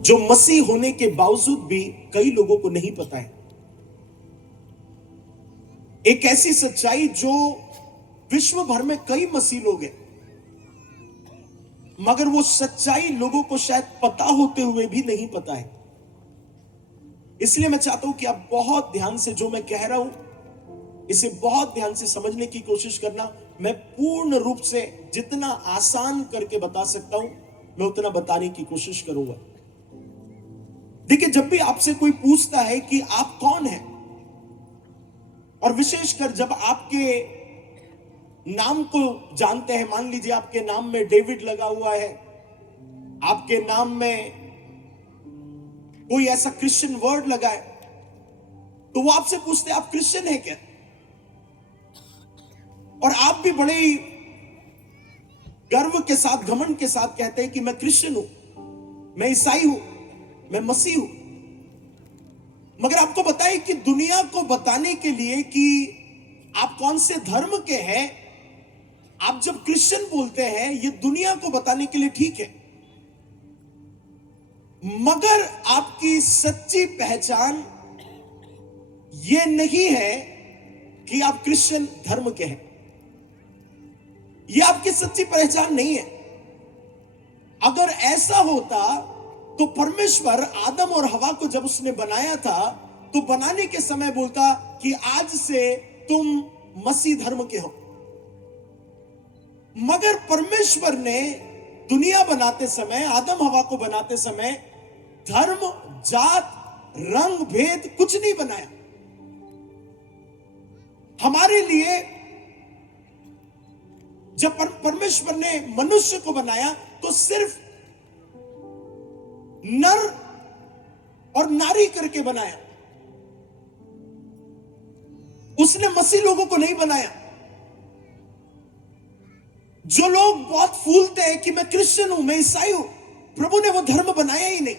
जो मसीह होने के बावजूद भी कई लोगों को नहीं पता है। एक ऐसी सच्चाई जो विश्व भर में कई मसीह लोग हैं, मगर वो सच्चाई लोगों को शायद पता होते हुए भी नहीं पता है। इसलिए मैं चाहता हूं कि आप बहुत ध्यान से जो मैं कह रहा हूं, इसे बहुत ध्यान से समझने की कोशिश करना। मैं पूर्ण रूप से जितना आसान करके बता सकता हूं, मैं उतना बताने की कोशिश करूंगा। देखिए, जब भी आपसे कोई पूछता है कि आप कौन हैं, और विशेषकर जब आपके नाम को जानते हैं, मान लीजिए आपके नाम में डेविड लगा हुआ है, आपके नाम में कोई ऐसा क्रिश्चियन वर्ड लगा है, तो वो आपसे पूछते हैं आप क्रिश्चियन हैं क्या? और आप भी बड़े ही गर्व के साथ, घमंड के साथ कहते हैं कि मैं क्रिश्चियन हूं, मैं ईसाई हूं, मैं मसीह हूं। मगर आपको बताएं कि दुनिया को बताने के लिए कि आप कौन से धर्म के हैं, आप जब क्रिश्चियन बोलते हैं, ये दुनिया को बताने के लिए ठीक है, मगर आपकी सच्ची पहचान ये नहीं है कि आप क्रिश्चियन धर्म के हैं। ये आपकी सच्ची पहचान नहीं है। अगर ऐसा होता तो परमेश्वर आदम और हवा को जब उसने बनाया था, तो बनाने के समय बोलता कि आज से तुम मसीह धर्म के हो। मगर परमेश्वर ने दुनिया बनाते समय, आदम हवा को बनाते समय, धर्म, जात, रंग भेद कुछ नहीं बनाया। हमारे लिए जब परमेश्वर ने मनुष्य को बनाया तो सिर्फ नर और नारी करके बनाया। उसने मसीह लोगों को नहीं बनाया। जो लोग बहुत फूलते हैं कि मैं क्रिश्चियन हूं, मैं ईसाई हूं, प्रभु ने वो धर्म बनाया ही नहीं।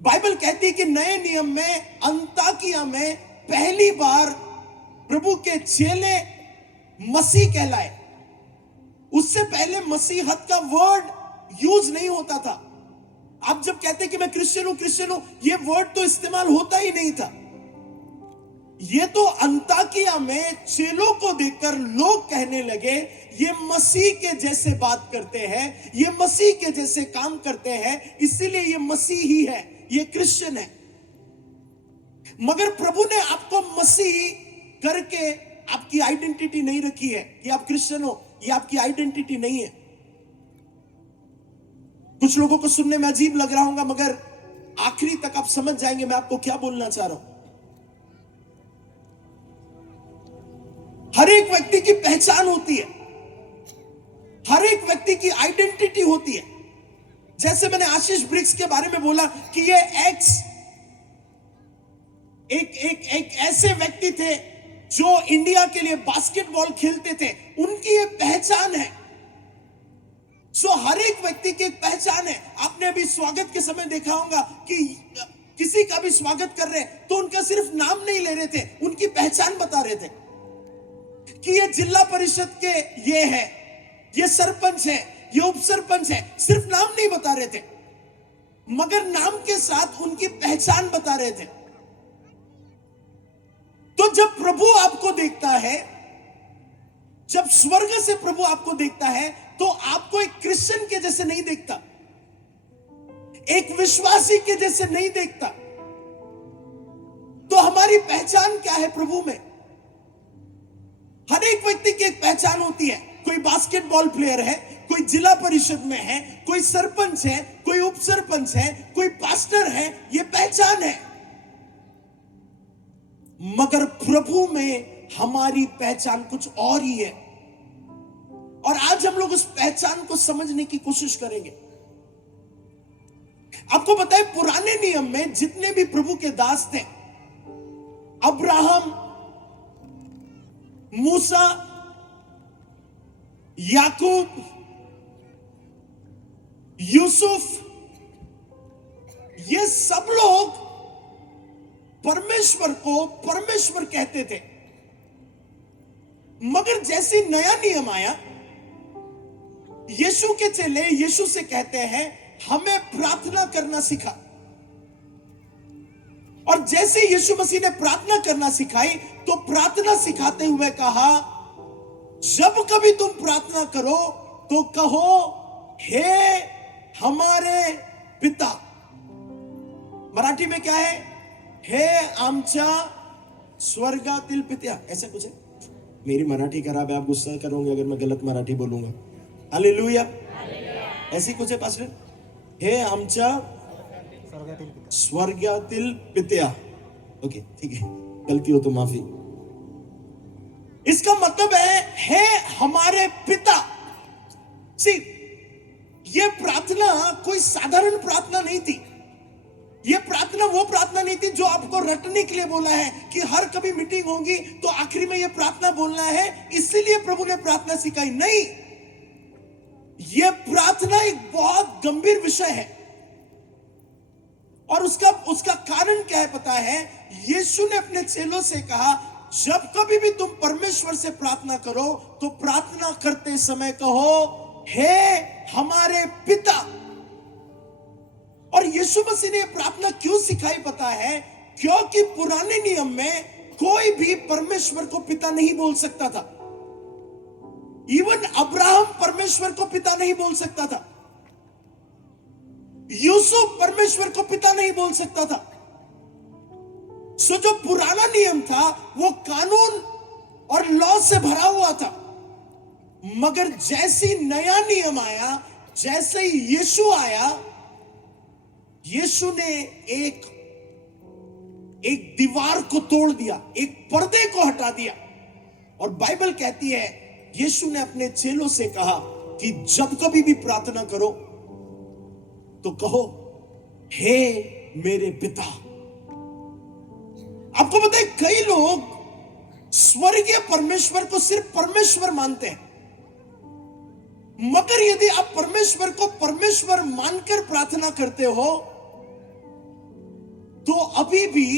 बाइबल कहती है कि नए नियम में अंताकिया में पहली बार प्रभु के चेले मसीह कहलाए। उससे पहले मसीहत का वर्ड यूज नहीं होता था। आप जब कहते कि मैं क्रिश्चियन हूं, ये वर्ड तो इस्तेमाल होता ही नहीं था। ये तो अंताकिया में चेलों को देखकर लोग कहने लगे, ये मसीह के जैसे बात करते हैं, ये मसीह के जैसे काम करते हैं, इसीलिए ये मसीह ही है, ये क्रिश्चियन है। मगर प्रभु ने आपको मसीह करके आपकी आइडेंटिटी नहीं रखी है कि आप क्रिश्चियन हो। ये आपकी आइडेंटिटी नहीं है। कुछ लोगों को सुनने में अजीब लग रहा होगा, मगर आखिरी तक आप समझ जाएंगे मैं आपको क्या बोलना चाह रहा हूं। हर एक व्यक्ति की पहचान होती है, हर एक व्यक्ति की आइडेंटिटी होती है। जैसे मैंने आशीष ब्रिक्स के बारे में बोला कि ये एक्स एक ऐसे व्यक्ति थे जो इंडिया के लिए बास्केटबॉल खेलते थे, उनकी ये पहचान है। सो हर एक व्यक्ति की एक पहचान है। आपने अभी स्वागत के समय देखा होगा कि किसी का भी स्वागत कर रहे हैं तो उनका सिर्फ नाम नहीं ले रहे थे, उनकी पहचान बता रहे थे कि ये जिला परिषद के ये है, ये सरपंच है, ये उप सरपंच है। सिर्फ नाम नहीं बता रहे थे, मगर नाम के साथ उनकी पहचान बता रहे थे। तो जब प्रभु आपको देखता है, जब स्वर्ग से प्रभु आपको देखता है, तो आपको एक क्रिश्चियन के जैसे नहीं देखता, एक विश्वासी के जैसे नहीं देखता। तो हमारी पहचान क्या है प्रभु में? हर एक व्यक्ति की एक पहचान होती है। कोई बास्केटबॉल प्लेयर है, कोई जिला परिषद में है, कोई सरपंच है, कोई उप सरपंच है, कोई पास्टर है, ये पहचान है। मगर प्रभु में हमारी पहचान कुछ और ही है। और आज हम लोग उस पहचान को समझने की कोशिश करेंगे। आपको पता है, पुराने नियम में जितने भी प्रभु के दास थे, अब्राहम, मूसा, याकूब, यूसुफ, ये सब लोग परमेश्वर को परमेश्वर कहते थे। मगर जैसे नया नियम आया, यीशु के चेले यीशु से कहते हैं, हमें प्रार्थना करना सिखा। और जैसे यीशु मसीह ने प्रार्थना करना सिखाई, तो प्रार्थना सिखाते हुए कहा, जब कभी तुम प्रार्थना करो तो कहो, हे हमारे पिता। मराठी में क्या है? हे आमच्या स्वर्गातील पित्या, ऐसा कुछ है। मेरी मराठी खराब है, आप गुस्सा करोगे अगर मैं गलत मराठी बोलूंगा। हालेलुया, ऐसी कुछ है पास्टर। हे आमच्या स्वर्गातील पित्या। ओके, ठीक है, गलती हो तो माफी। इसका मतलब है हमारे पिता। सी, ये प्रार्थना कोई साधारण प्रार्थना नहीं थी। ये प्रार्थना वो प्रार्थना नहीं थी जो आपको रटने के लिए बोला है कि हर कभी मीटिंग होगी तो आखिरी में ये प्रार्थना बोलना है, इसीलिए प्रभु ने प्रार्थना सिखाई। नहीं, ये प्रार्थना एक बहुत गंभीर विषय है। और उसका कारण क्या है पता है? यीशु ने अपने चेलों से कहा, जब कभी भी तुम परमेश्वर से प्रार्थना करो तो प्रार्थना करते समय कहो, हे हमारे पिता। और यीशु मसीह ने प्रार्थना क्यों सिखाई पता है? क्योंकि पुराने नियम में कोई भी परमेश्वर को पिता नहीं बोल सकता था। इवन अब्राहम परमेश्वर को पिता नहीं बोल सकता था। यूसुफ परमेश्वर को पिता नहीं बोल सकता था। सो जो पुराना नियम था वो कानून और लॉ से भरा हुआ था। मगर जैसी नया नियम आया, जैसे ही यीशु आया, यीशु ने एक दीवार को तोड़ दिया, एक पर्दे को हटा दिया। और बाइबल कहती है, यीशु ने अपने चेलों से कहा कि जब कभी भी प्रार्थना करो तो कहो, हे मेरे पिता। आपको पता है, कई लोग स्वर्गीय परमेश्वर को सिर्फ परमेश्वर मानते हैं। मगर यदि आप परमेश्वर को परमेश्वर मानकर प्रार्थना करते हो तो अभी भी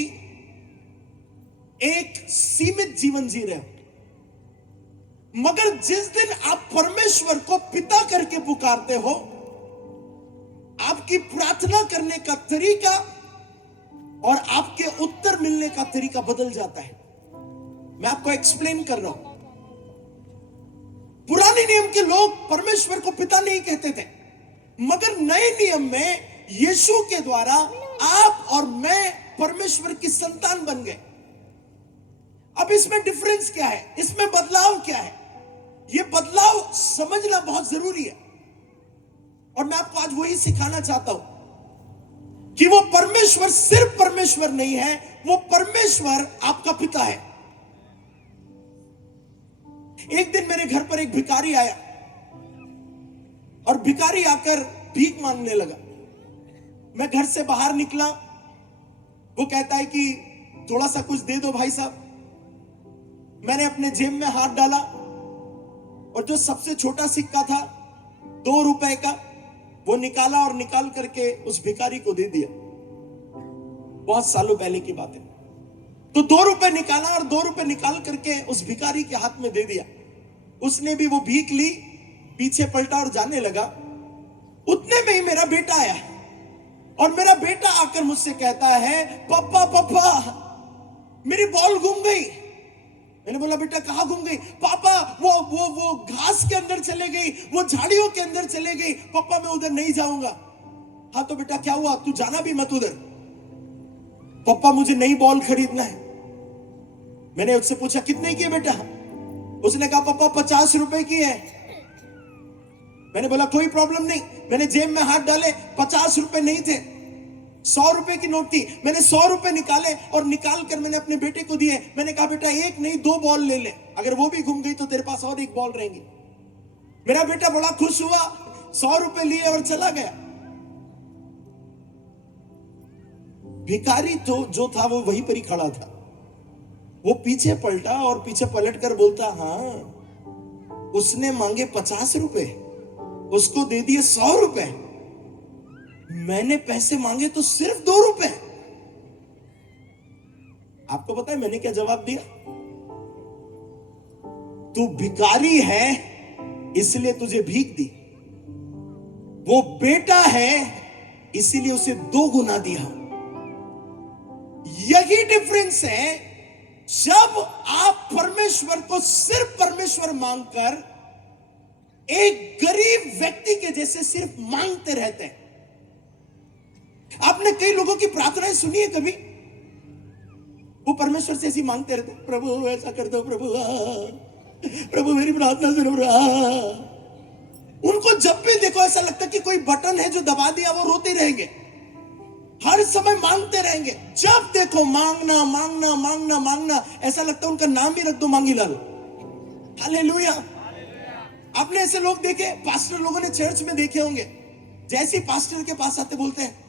एक सीमित जीवन जी रहे हो। मगर जिस दिन आप परमेश्वर को पिता करके पुकारते हो, आपकी प्रार्थना करने का तरीका और आपके उत्तर मिलने का तरीका बदल जाता है। मैं आपको एक्सप्लेन कर रहा हूं। पुराने नियम के लोग परमेश्वर को पिता नहीं कहते थे, मगर नए नियम में यीशु के द्वारा आप और मैं परमेश्वर की संतान बन गए। अब इसमें डिफरेंस क्या है? इसमें बदलाव क्या है? यह बदलाव समझना बहुत जरूरी है। और मैं आपको आज वही सिखाना चाहता हूं कि वो परमेश्वर सिर्फ परमेश्वर नहीं है, वो परमेश्वर आपका पिता है। एक दिन मेरे घर पर एक भिखारी आया और भिखारी आकर भीख मांगने लगा। मैं घर से बाहर निकला, वो कहता है कि थोड़ा सा कुछ दे दो भाई साहब। मैंने अपने जेब में हाथ डाला और जो सबसे छोटा सिक्का था 2 रुपए का, वो निकाला और निकाल करके उस भिखारी को दे दिया। बहुत सालों पहले की बात है। तो 2 रुपए निकाला और 2 रुपए निकाल करके उस भिखारी के हाथ में दे दिया। उसने भी वो भीख ली, पीछे पलटा और जाने लगा। उतने में ही मेरा बेटा आया और मेरा बेटा आकर मुझसे कहता है, पापा पापा मेरी बॉल गुम गई। मैंने बोला, बेटा कहां गुम गई? पापा वो घास के अंदर चले गई, वो झाड़ियों के अंदर चले गई। पापा मैं उधर नहीं जाऊंगा। हाँ तो बेटा क्या हुआ? तू जाना भी मत उधर। पापा मुझे नई बॉल खरीदना है। मैंने उससे पूछा कितने की है बेटा? उसने कहा पापा 50 रुपए की है। मैंने बोला कोई प्रॉब्लम नहीं। मैंने जेब में हाथ डाले, 50 रुपए नहीं थे, 100 रुपए की नोट थी। मैंने 100 रुपए निकाले और निकाल कर मैंने अपने बेटे को दिए। मैंने कहा बेटा एक नहीं 2 बॉल ले ले, अगर वो भी घूम गई तो तेरे पास और 1 बॉल रहेंगी। मेरा बेटा बड़ा खुश हुआ, 100 रुपए लिए और चला गया। भिखारी तो जो था वो वहीं पर ही खड़ा था। वो पीछे पलटा और पीछे पलट कर बोलता, हाँ उसने मांगे 50 रुपए, उसको दे दिए 100 रुपए। मैंने पैसे मांगे तो सिर्फ 2 रुपए। आपको पता है मैंने क्या जवाब दिया? तू भिखारी है इसलिए तुझे भीख दी, वो बेटा है इसीलिए उसे 2 गुना दिया। यही डिफरेंस है। जब आप परमेश्वर को सिर्फ परमेश्वर मांगकर एक गरीब व्यक्ति के जैसे सिर्फ मांगते रहते हैं। आपने कई लोगों की प्रार्थनाएं सुनी है कभी? वो परमेश्वर से ऐसी मांगते रहते, प्रभु ऐसा कर दो, प्रभु प्रभु मेरी प्रार्थना सुनो। उनको जब भी देखो ऐसा लगता है कि कोई बटन है जो दबा दिया, वो रोते रहेंगे, हर समय मांगते रहेंगे। जब देखो मांगना मांगना मांगना मांगना, ऐसा लगता है उनका नाम ही रख दो मांगी लाल। हालेलुया। आपने ऐसे लोग देखे, पास्टर लोगों ने चर्च में देखे होंगे, जैसे ही पास्टर के पास आते बोलते हैं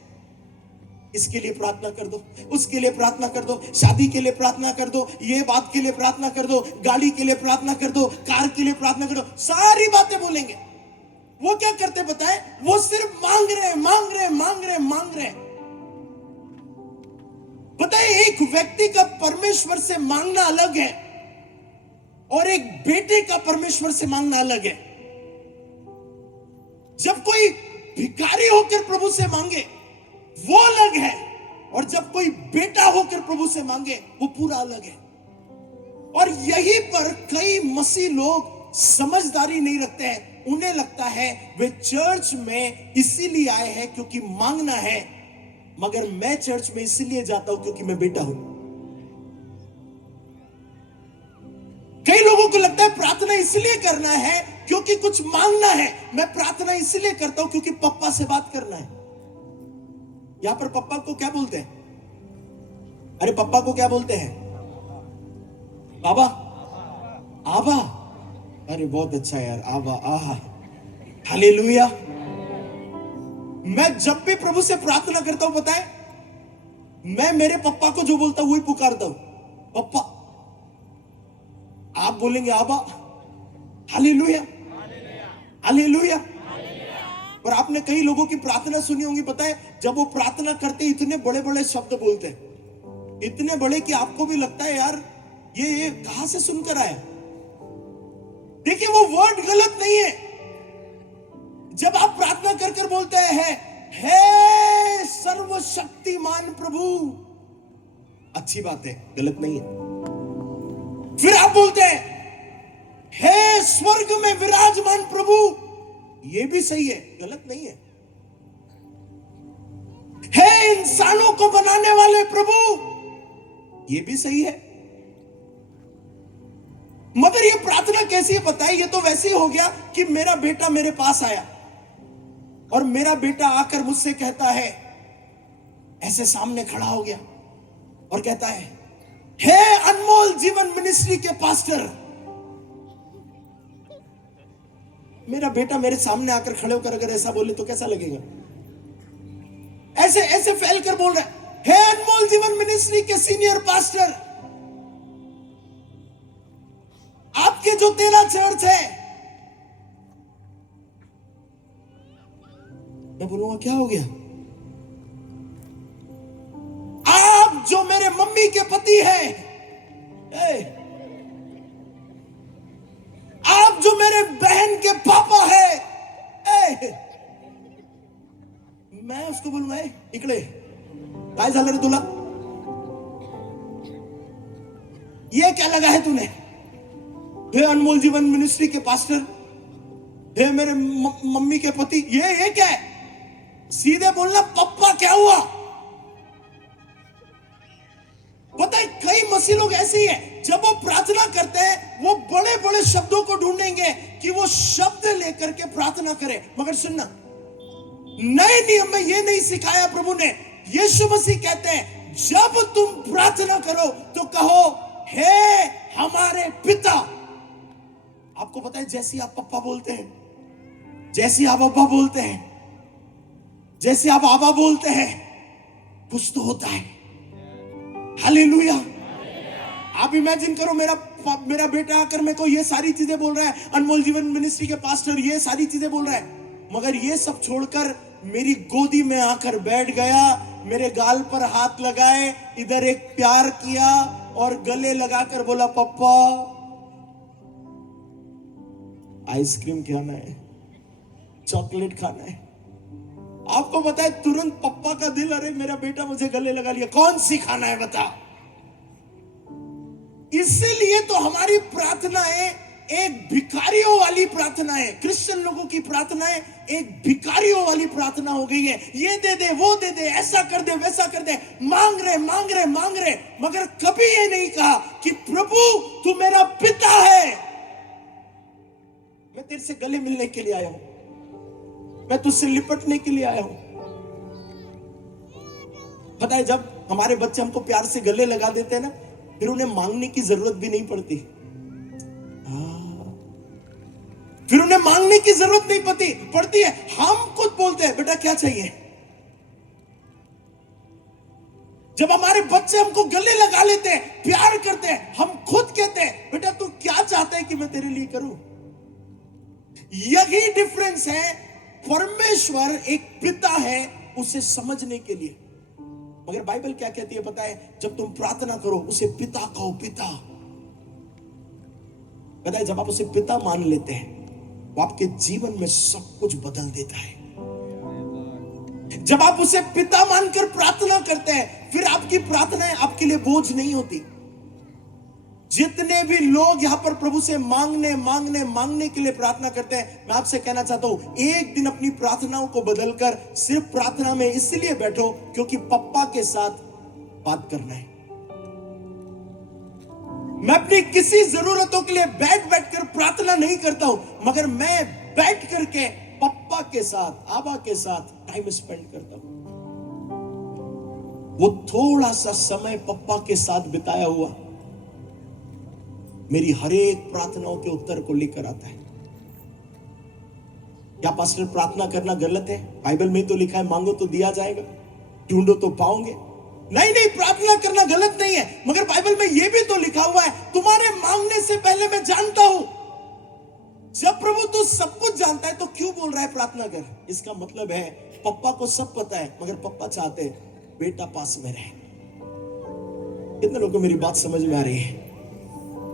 इसके लिए प्रार्थना कर दो, उसके लिए प्रार्थना कर दो, शादी के लिए प्रार्थना कर दो, ये बात के लिए प्रार्थना कर दो, गाड़ी के लिए प्रार्थना कर दो, कार के लिए प्रार्थना कर दो, सारी बातें बोलेंगे। वो क्या करते बताएं? वो सिर्फ मांग रहे मांग रहे मांग रहे मांग रहे। बताए, एक व्यक्ति का परमेश्वर से मांगना अलग है और एक बेटे का परमेश्वर से मांगना अलग है। जब कोई भिखारी होकर प्रभु से मांगे वो अलग है, और जब कोई बेटा होकर प्रभु से मांगे वो पूरा अलग है। और यहीं पर कई मसीह लोग समझदारी नहीं रखते हैं। उन्हें लगता है वे चर्च में इसीलिए आए हैं क्योंकि मांगना है, मगर मैं चर्च में इसीलिए जाता हूं क्योंकि मैं बेटा हूं। कई लोगों को लगता है प्रार्थना इसलिए करना है क्योंकि कुछ मांगना है। मैं प्रार्थना इसलिए करता हूं क्योंकि पप्पा से बात करना है। यहां पर पप्पा को क्या बोलते हैं? अरे पप्पा को क्या बोलते हैं? बाबा, आबा। अरे बहुत अच्छा यार, आबा, आहा, हालेलुया। मैं जब भी प्रभु से प्रार्थना करता हूं, पता है, मैं मेरे पप्पा को जो बोलता हूं वही पुकारता हूं, पप्पा। आप बोलेंगे आबा, हालेलुया, हालेलुया। और आपने कई लोगों की प्रार्थना सुनी होंगी, पता है, जब वो प्रार्थना करते इतने बड़े बड़े शब्द बोलते हैं, इतने बड़े कि आपको भी लगता है यार ये कहां से सुनकर आया। देखिए, वो वर्ड गलत नहीं है। जब आप प्रार्थना कर कर बोलते हैं हे सर्वशक्तिमान प्रभु, अच्छी बात है, गलत नहीं है। फिर आप बोलते हैं हे स्वर्ग में विराजमान प्रभु, ये भी सही है, गलत नहीं है। हे इंसानों को बनाने वाले प्रभु, ये भी सही है। मगर ये प्रार्थना कैसी है पता है? ये तो वैसे ही हो गया कि मेरा बेटा मेरे पास आया और मेरा बेटा आकर मुझसे कहता है, ऐसे सामने खड़ा हो गया और कहता है हे अनमोल जीवन मिनिस्ट्री के पास्टर। मेरा बेटा मेरे सामने आकर खड़े होकर अगर ऐसा बोले तो कैसा लगेगा? ऐसे ऐसे फैल कर बोल रहा है, हे अनमोल जीवन मिनिस्ट्री के सीनियर पास्टर, आपके जो तेरा चर्च है। मैं बोलूंगा क्या हो गया? आप जो मेरे मम्मी के पति हैं, आप जो मेरे बहन के पापा हैं, मैं उसको बोलूंगा इकडे काय झालं रे तुला? ये क्या लगा है तूने? हे अनमोल जीवन मिनिस्ट्री के पास्टर, हे मेरे मम्मी के पति, ये क्या है? सीधे बोलना पप्पा क्या हुआ? पता है कई मसीह लोग ऐसे ही है, जब वो प्रार्थना करते हैं वो बड़े बड़े शब्दों को ढूंढेंगे कि वो शब्द लेकर के प्रार्थना करें। मगर सुनना, नए नियम में ये नहीं सिखाया प्रभु ने। यीशु मसीह कहते हैं जब तुम प्रार्थना करो तो कहो हे हमारे पिता। आपको पता है जैसे आप पप्पा बोलते हैं, जैसे आप अब्बा बोलते हैं, जैसे आप आबा बोलते हैं, कुछ तो होता है। हालेलुया। आप इमेजिन करो मेरा बेटा आकर मेरे को ये सारी चीजें बोल रहा है, अनमोल जीवन मिनिस्ट्री के पास्टर ये सारी चीजें बोल रहा है, मगर ये सब छोड़कर मेरी गोदी में आकर बैठ गया, मेरे गाल पर हाथ लगाए, इधर एक प्यार किया और गले लगाकर बोला पप्पा आइसक्रीम खाना है, चॉकलेट खाना है, आपको पता है तुरंत पप्पा का दिल, अरे मेरा बेटा मुझे गले लगा लिया, कौन सी खाना है बता। इसीलिए तो हमारी प्रार्थनाएं एक भिखारियों वाली प्रार्थना है। क्रिश्चियन लोगों की प्रार्थनाएं एक भिखारियों वाली प्रार्थना हो गई है। ये दे दे, वो दे दे, ऐसा कर दे, वैसा कर दे, मांग रहे मांग रहे मांग रहे, मगर कभी ये नहीं कहा कि प्रभु तू मेरा पिता है, मैं तेरे से गले मिलने के लिए आया हूं, मैं तुझसे लिपटने के लिए आया हूं। पता है जब हमारे बच्चे हमको प्यार से गले लगा देते हैं ना, फिर उन्हें मांगने की जरूरत भी नहीं पड़ती। फिर उन्हें मांगने की जरूरत नहीं पड़ती है, हम खुद बोलते हैं बेटा क्या चाहिए। जब हमारे बच्चे हमको गले लगा लेते हैं, प्यार करते हैं, हम खुद कहते हैं बेटा तू क्या चाहता है कि मैं तेरे लिए करूं। यही डिफरेंस है। परमेश्वर एक पिता है उसे समझने के लिए। मगर बाइबल क्या कहती है पता है, जब तुम प्रार्थना करो उसे पिता कहो, पिता। पता है जब आप उसे पिता मान लेते हैं, वो आपके जीवन में सब कुछ बदल देता है। जब आप उसे पिता मानकर प्रार्थना करते हैं, फिर आपकी प्रार्थनाएं आपके लिए बोझ नहीं होती। जितने भी लोग यहां पर प्रभु से मांगने के लिए प्रार्थना करते हैं, मैं आपसे कहना चाहता हूं, एक दिन अपनी प्रार्थनाओं को बदलकर सिर्फ प्रार्थना में इसलिए बैठो क्योंकि पप्पा के साथ बात करना है। मैं अपनी किसी जरूरतों के लिए बैठ कर प्रार्थना नहीं करता हूं, मगर मैं बैठ करके पप्पा के साथ, आबा के साथ टाइम स्पेंड करता हूं। वो थोड़ा सा समय पप्पा के साथ बिताया हुआ मेरी हर एक प्रार्थनाओं के उत्तर को लेकर आता है। क्या पास्टर प्रार्थना करना गलत है? बाइबल में तो लिखा है मांगो तो दिया जाएगा, ढूंढो तो पाओगे। नहीं, प्रार्थना करना गलत नहीं है, मगर बाइबल में यह भी तो लिखा हुआ है तुम्हारे मांगने से पहले मैं जानता हूं। जब प्रभु तू सब कुछ जानता है तो क्यों बोल रहा है प्रार्थना कर? इसका मतलब है पप्पा को सब पता है, मगर पप्पा चाहते हैं बेटा पास में रहे। कितने लोगों को मेरी बात समझ में आ रही है?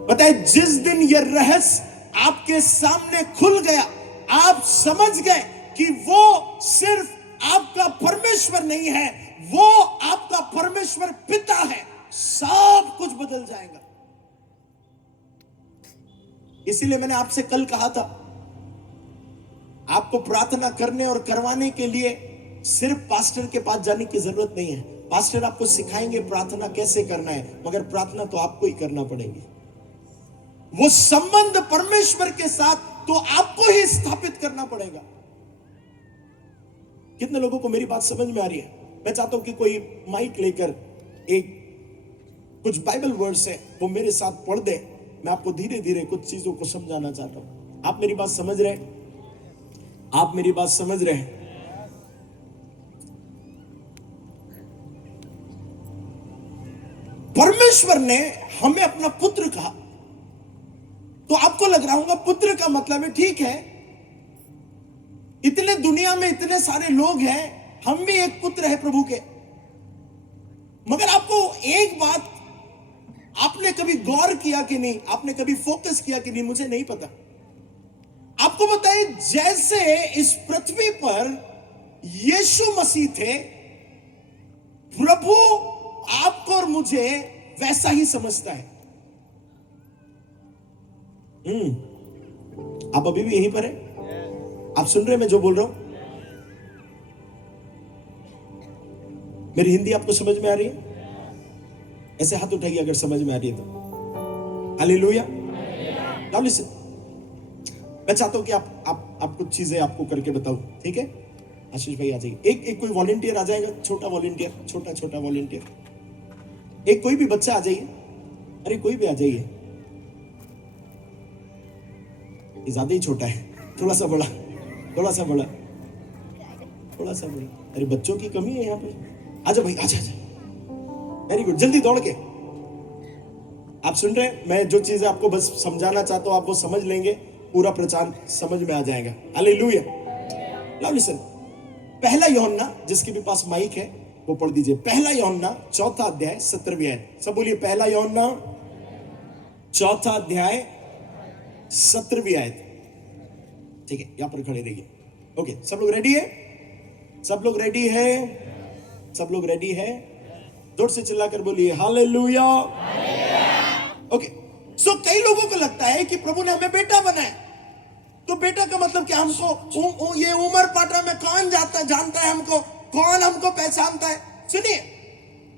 पता है जिस दिन यह रहस्य आपके सामने खुल गया, आप समझ गए कि वो सिर्फ आपका परमेश्वर नहीं है, वो आपका परमेश्वर पिता है, सब कुछ बदल जाएगा। इसीलिए मैंने आपसे कल कहा था, आपको प्रार्थना करने और करवाने के लिए सिर्फ पास्टर के पास जाने की जरूरत नहीं है। पास्टर आपको सिखाएंगे प्रार्थना कैसे करना है, मगर प्रार्थना तो आपको ही करना पड़ेगी। वो संबंध परमेश्वर के साथ तो आपको ही स्थापित करना पड़ेगा। कितने लोगों को मेरी बात समझ में आ रही है? मैं चाहता हूं कि कोई माइक लेकर एक कुछ बाइबल वर्ड्स है वो मेरे साथ पढ़ दे। मैं आपको धीरे धीरे कुछ चीजों को समझाना चाहता हूं। आप मेरी बात समझ रहे हैं? आप मेरी बात समझ रहे हैं? परमेश्वर ने हमें अपना पुत्र कहा, तो आपको लग रहा होगा पुत्र का मतलब है ठीक है, इतने दुनिया में इतने सारे लोग हैं, हम भी एक पुत्र है प्रभु के। मगर आपको एक बात, आपने कभी गौर किया कि नहीं, आपने कभी फोकस किया कि नहीं, मुझे नहीं पता। आपको बताए जैसे इस पृथ्वी पर यीशु मसीह थे, प्रभु आपको और मुझे वैसा ही समझता है। आप अभी भी यहीं पर है? आप सुन रहे हैं मैं जो बोल रहा हूं? मेरी हिंदी आपको समझ में आ रही है? ऐसे हाथ उठाइए अगर समझ में आ रही है तो। हालेलुया। नाउ लिसन, मैं चाहता हूं कि आप कुछ चीजें आपको करके बताऊं, ठीक है? आशीष भाई आ जाइए। एक कोई वॉलंटियर आ जाएगा, छोटा वॉलंटियर, छोटा वॉलंटियर। एक कोई भी बच्चा आ जाइए, अरे कोई भी आ जाइए। ये ज्यादा ही छोटा है, थोड़ा सा बड़ा, थोड़ा सा बड़ा, थोड़ा सा बड़ा। अरे बच्चों की कमी है यहाँ पे। आजा भाई, आजा। वेरी गुड, जल्दी दौड़ के। आप सुन रहे हैं? मैं जो चीजें आपको बस समझाना चाहता हूं आप वो समझ लेंगे, पूरा प्रचार समझ में आ जाएगा। हालेलुया। नाउ लिसन, पहला यूहन्ना, जिसके भी पास माइक है वो पढ़ दीजिए। पहला यूहन्ना 4 अध्याय 17वीं आयत। सब बोलिए, पहला यूहन्ना 4 अध्याय 17वीं आयत। ठीक है, यहां पर खड़े रहिए। ओके, सब लोग रेडी है? सब लोग रेडी है? सब लोग रेडी है? जोर से चिल्लाकर बोलिए हालेलुया। ओके, सो कई लोगों को लगता है कि प्रभु ने हमें बेटा बनाया, तो बेटा का मतलब क्या? हमको ये उमर पाटा में कौन जानता है हमको, कौन हमको पहचानता है? सुनिए,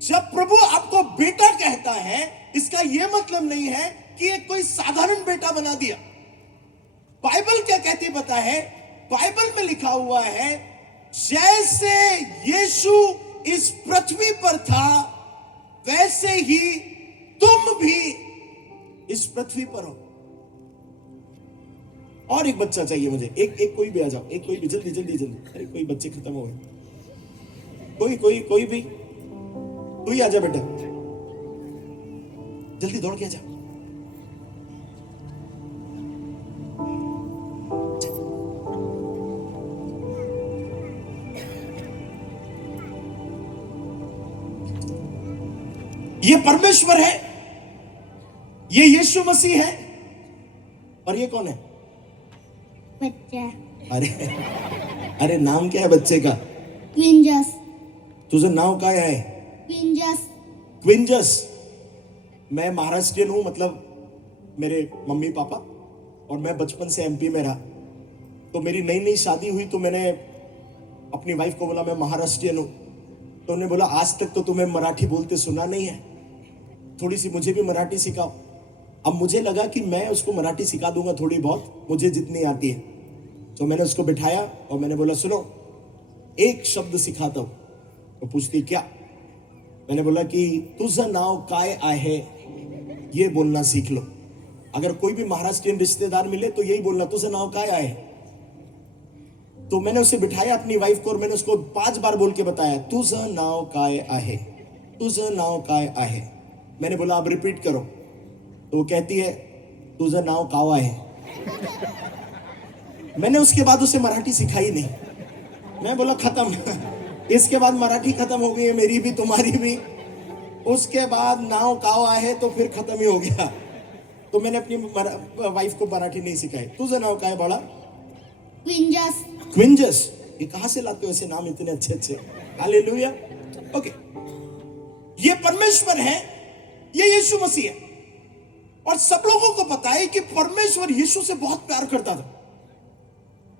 जब प्रभु आपको बेटा कहता है, इसका यह मतलब नहीं है कि ये कोई साधारण बेटा बना दिया। बाइबल क्या कहती पता है? बाइबल में लिखा हुआ है, जैसे यीशु इस पृथ्वी पर था वैसे ही तुम भी इस पृथ्वी पर हो। और एक बच्चा चाहिए मुझे, एक कोई भी आ जाओ, एक कोई भी, जल्दी जल्दी जल्दी। अरे कोई बच्चे खत्म हो गए, कोई भी, तू ही आ जा बेटा, जल्दी दौड़ के आ जा। ये परमेश्वर है, ये यीशु मसीह है, और ये कौन है? बच्चा। अरे नाम क्या है बच्चे का? क्विंजस। तुझे नाम क्या है? क्विंजस। क्विंजस। मैं महाराष्ट्रियन हूं, मतलब मेरे मम्मी पापा, और मैं बचपन से एमपी में रहा। तो मेरी नई नई शादी हुई तो मैंने अपनी वाइफ को बोला मैं महाराष्ट्रियन हूं, तो उन्होंने बोला आज तक तो तुम्हें मराठी बोलते सुना नहीं है, थोड़ी सी मुझे भी मराठी सिखाओ। अब मुझे लगा कि मैं उसको मराठी सिखा दूंगा थोड़ी बहुत, मुझे जितनी आती है। तो मैंने उसको बिठाया और मैंने बोला सुनो, एक शब्द सिखाता हूं। तो पूछती क्या? मैंने बोला कि तुझं नाव काय आहे, ये बोलना सीख लो। अगर कोई भी महाराष्ट्रियन रिश्तेदार मिले तो यही बोलना, तुझं नाव काय आहे। तो मैंने उसे बिठाया अपनी वाइफ को, और मैंने उसको 5 बार बोल के बताया, तुझं नाव काय आहे, तुझं नाव काय आहे। मैंने बोला अब रिपीट करो। तो वो कहती है तुझं नाव कावा है। मैंने उसके बाद उसे मराठी सिखाई नहीं। मैं बोला खत्म। इसके बाद मराठी खत्म हो गई है, मेरी भी तुम्हारी भी। उसके बाद नाव कावा है तो फिर खत्म ही हो गया। तो मैंने अपनी वाइफ को मराठी नहीं सिखाई। तुझं नाव काय बड़ा? क्विंजस। क्विंजस। ये कहां से लाते हो ऐसे नाम इतने अच्छे अच्छे? हालेलुया। ओके, ये परमेश्वर है, ये यीशु मसीह है, और सब लोगों को पता है कि परमेश्वर यीशु से बहुत प्यार करता था।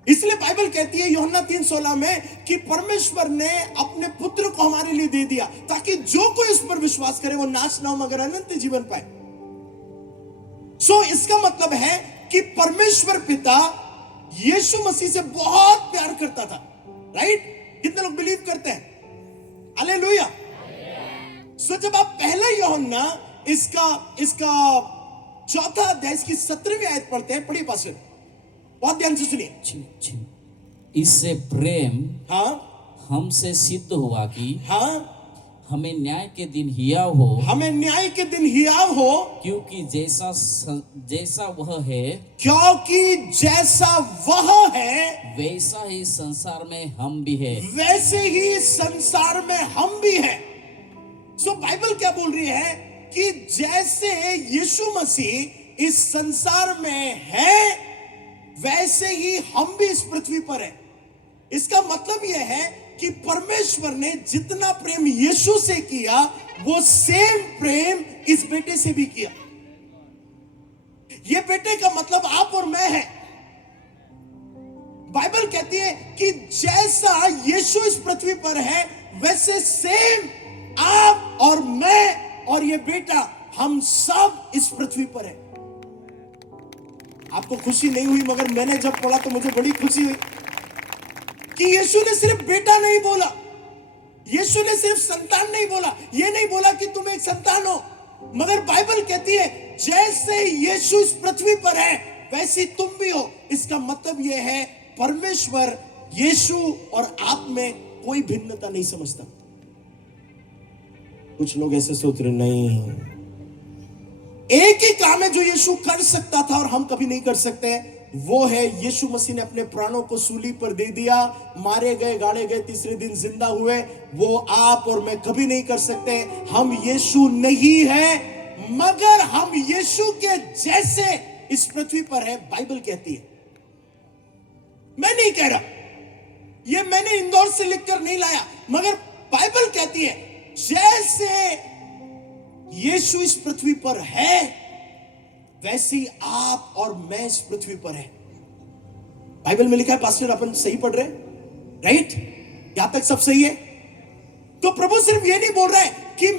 इसलिए बाइबल कहती है यूहन्ना 3:16 में कि परमेश्वर ने अपने पुत्र को हमारे लिए दे दिया ताकि जो कोई इस पर विश्वास करे वो नाश ना हो मगर अनंत जीवन पाए। सो इसका मतलब है कि परमेश्वर पिता यीशु मसीह से बहुत प्यार करता था। राइट? कितने लोग बिलीव करते हैं? हालेलुया। सो जब आप पहला यूहन्ना इसका 4 अध्याय इसकी 17वीं आयत पढ़ते हैं, पढ़िए पास्टर, बहुत ध्यान से सुनिए। इससे प्रेम हाँ हमसे सिद्ध हुआ कि हाँ हमें न्याय के दिन हियाव हो, हमें न्याय के दिन हियाव हो, क्योंकि जैसा वह है, क्योंकि जैसा वह है वैसा ही संसार में हम भी है। वैसे ही संसार में हम भी हैं। सो बाइबल क्या बोल रही है कि जैसे यीशु मसीह इस संसार में है वैसे ही हम भी इस पृथ्वी पर हैं। इसका मतलब यह है कि परमेश्वर ने जितना प्रेम यीशु से किया वो सेम प्रेम इस बेटे से भी किया। ये बेटे का मतलब आप और मैं है। बाइबल कहती है कि जैसा यीशु इस पृथ्वी पर है वैसे सेम आप और मैं और ये बेटा हम सब इस पृथ्वी पर है। आपको खुशी नहीं हुई, मगर मैंने जब पढ़ा तो मुझे बड़ी खुशी हुई कि यीशु ने सिर्फ बेटा नहीं बोला, यीशु ने सिर्फ संतान नहीं बोला, ये नहीं बोला कि तुम एक संतान हो, मगर बाइबल कहती है जैसे यीशु इस पृथ्वी पर है वैसे तुम भी हो। इसका मतलब यह है परमेश्वर यीशु और आप में कोई भिन्नता नहीं समझता। कुछ लोग ऐसे सोच रहे नहीं, एक ही काम है जो यीशु कर सकता था और हम कभी नहीं कर सकते, वो है यीशु मसीह ने अपने प्राणों को सूली पर दे दिया, मारे गए, गाड़े गए, तीसरे दिन जिंदा हुए। वो आप और मैं कभी नहीं कर सकते। हम यीशु नहीं है मगर हम यीशु के जैसे इस पृथ्वी पर है, बाइबल कहती है। मैं नहीं कह रहा, ये मैंने इंदौर से लिखकर नहीं लाया, मगर बाइबल कहती है जैसे यीशु इस पृथ्वी पर है वैसे ही आप और मैं इस पृथ्वी पर है। बाइबल में लिखा है। पास्टर अपन सही पढ़ रहे, राइट? यहां तक सब सही है? तो प्रभु सिर्फ ये नहीं बोल रहा है कि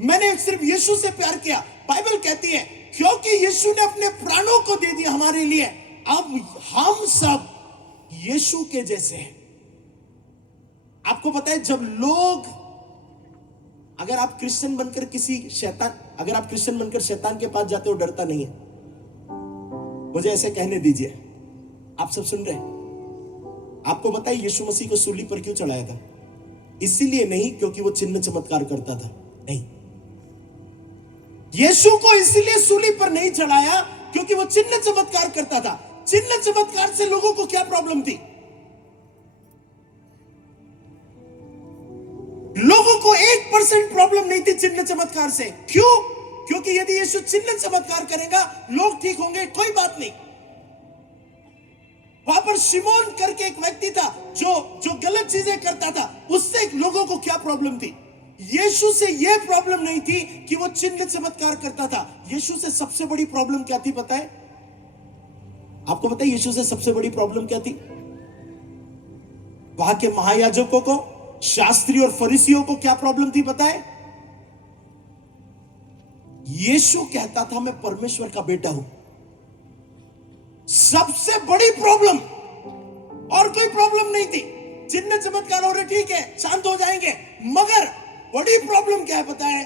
मैंने सिर्फ यीशु से प्यार किया। बाइबल कहती है क्योंकि यीशु ने अपने प्राणों को दे दिया हमारे लिए, अब हम सब यीशु के जैसे हैं। आपको पता है जब लोग, अगर आप क्रिश्चियन बनकर अगर आप क्रिश्चियन बनकर शैतान के पास जाते हो डरता नहीं है। मुझे ऐसे कहने दीजिए, आप सब सुन रहे हैं? आपको पता है यीशु मसीह को सूली पर क्यों चढ़ाया था? इसीलिए नहीं क्योंकि वो चिन्ह चमत्कार करता था, नहीं। यीशु को इसीलिए सूली पर नहीं चढ़ाया क्योंकि वो चिन्ह चमत्कार करता था। चिन्ह चमत्कार से लोगों को क्या प्रॉब्लम थी? लोगों को 1% प्रॉब्लम नहीं थी चिन्ह चमत्कार से। क्यों? क्योंकि यदि यीशु चिन्ह चमत्कार करेगा लोग ठीक होंगे, कोई बात नहीं। वहां पर शिमोन करके एक व्यक्ति था जो गलत चीजें करता था, उससे लोगों को क्या प्रॉब्लम थी? यीशु से यह प्रॉब्लम नहीं थी कि वो चिन्ह चमत्कार करता था। यीशु से सबसे बड़ी प्रॉब्लम क्या थी पता है? आपको पता है यीशु से सबसे बड़ी प्रॉब्लम क्या थी? वहां के महायाजकों को, शास्त्री और फरीसियों को क्या प्रॉब्लम थी पता है? यीशु कहता था मैं परमेश्वर का बेटा हूं। सबसे बड़ी प्रॉब्लम, और कोई प्रॉब्लम नहीं थी। चिन्ह चमत्कार हो रहे, ठीक है, शांत हो जाएंगे, मगर बड़ी प्रॉब्लम क्या है पता है?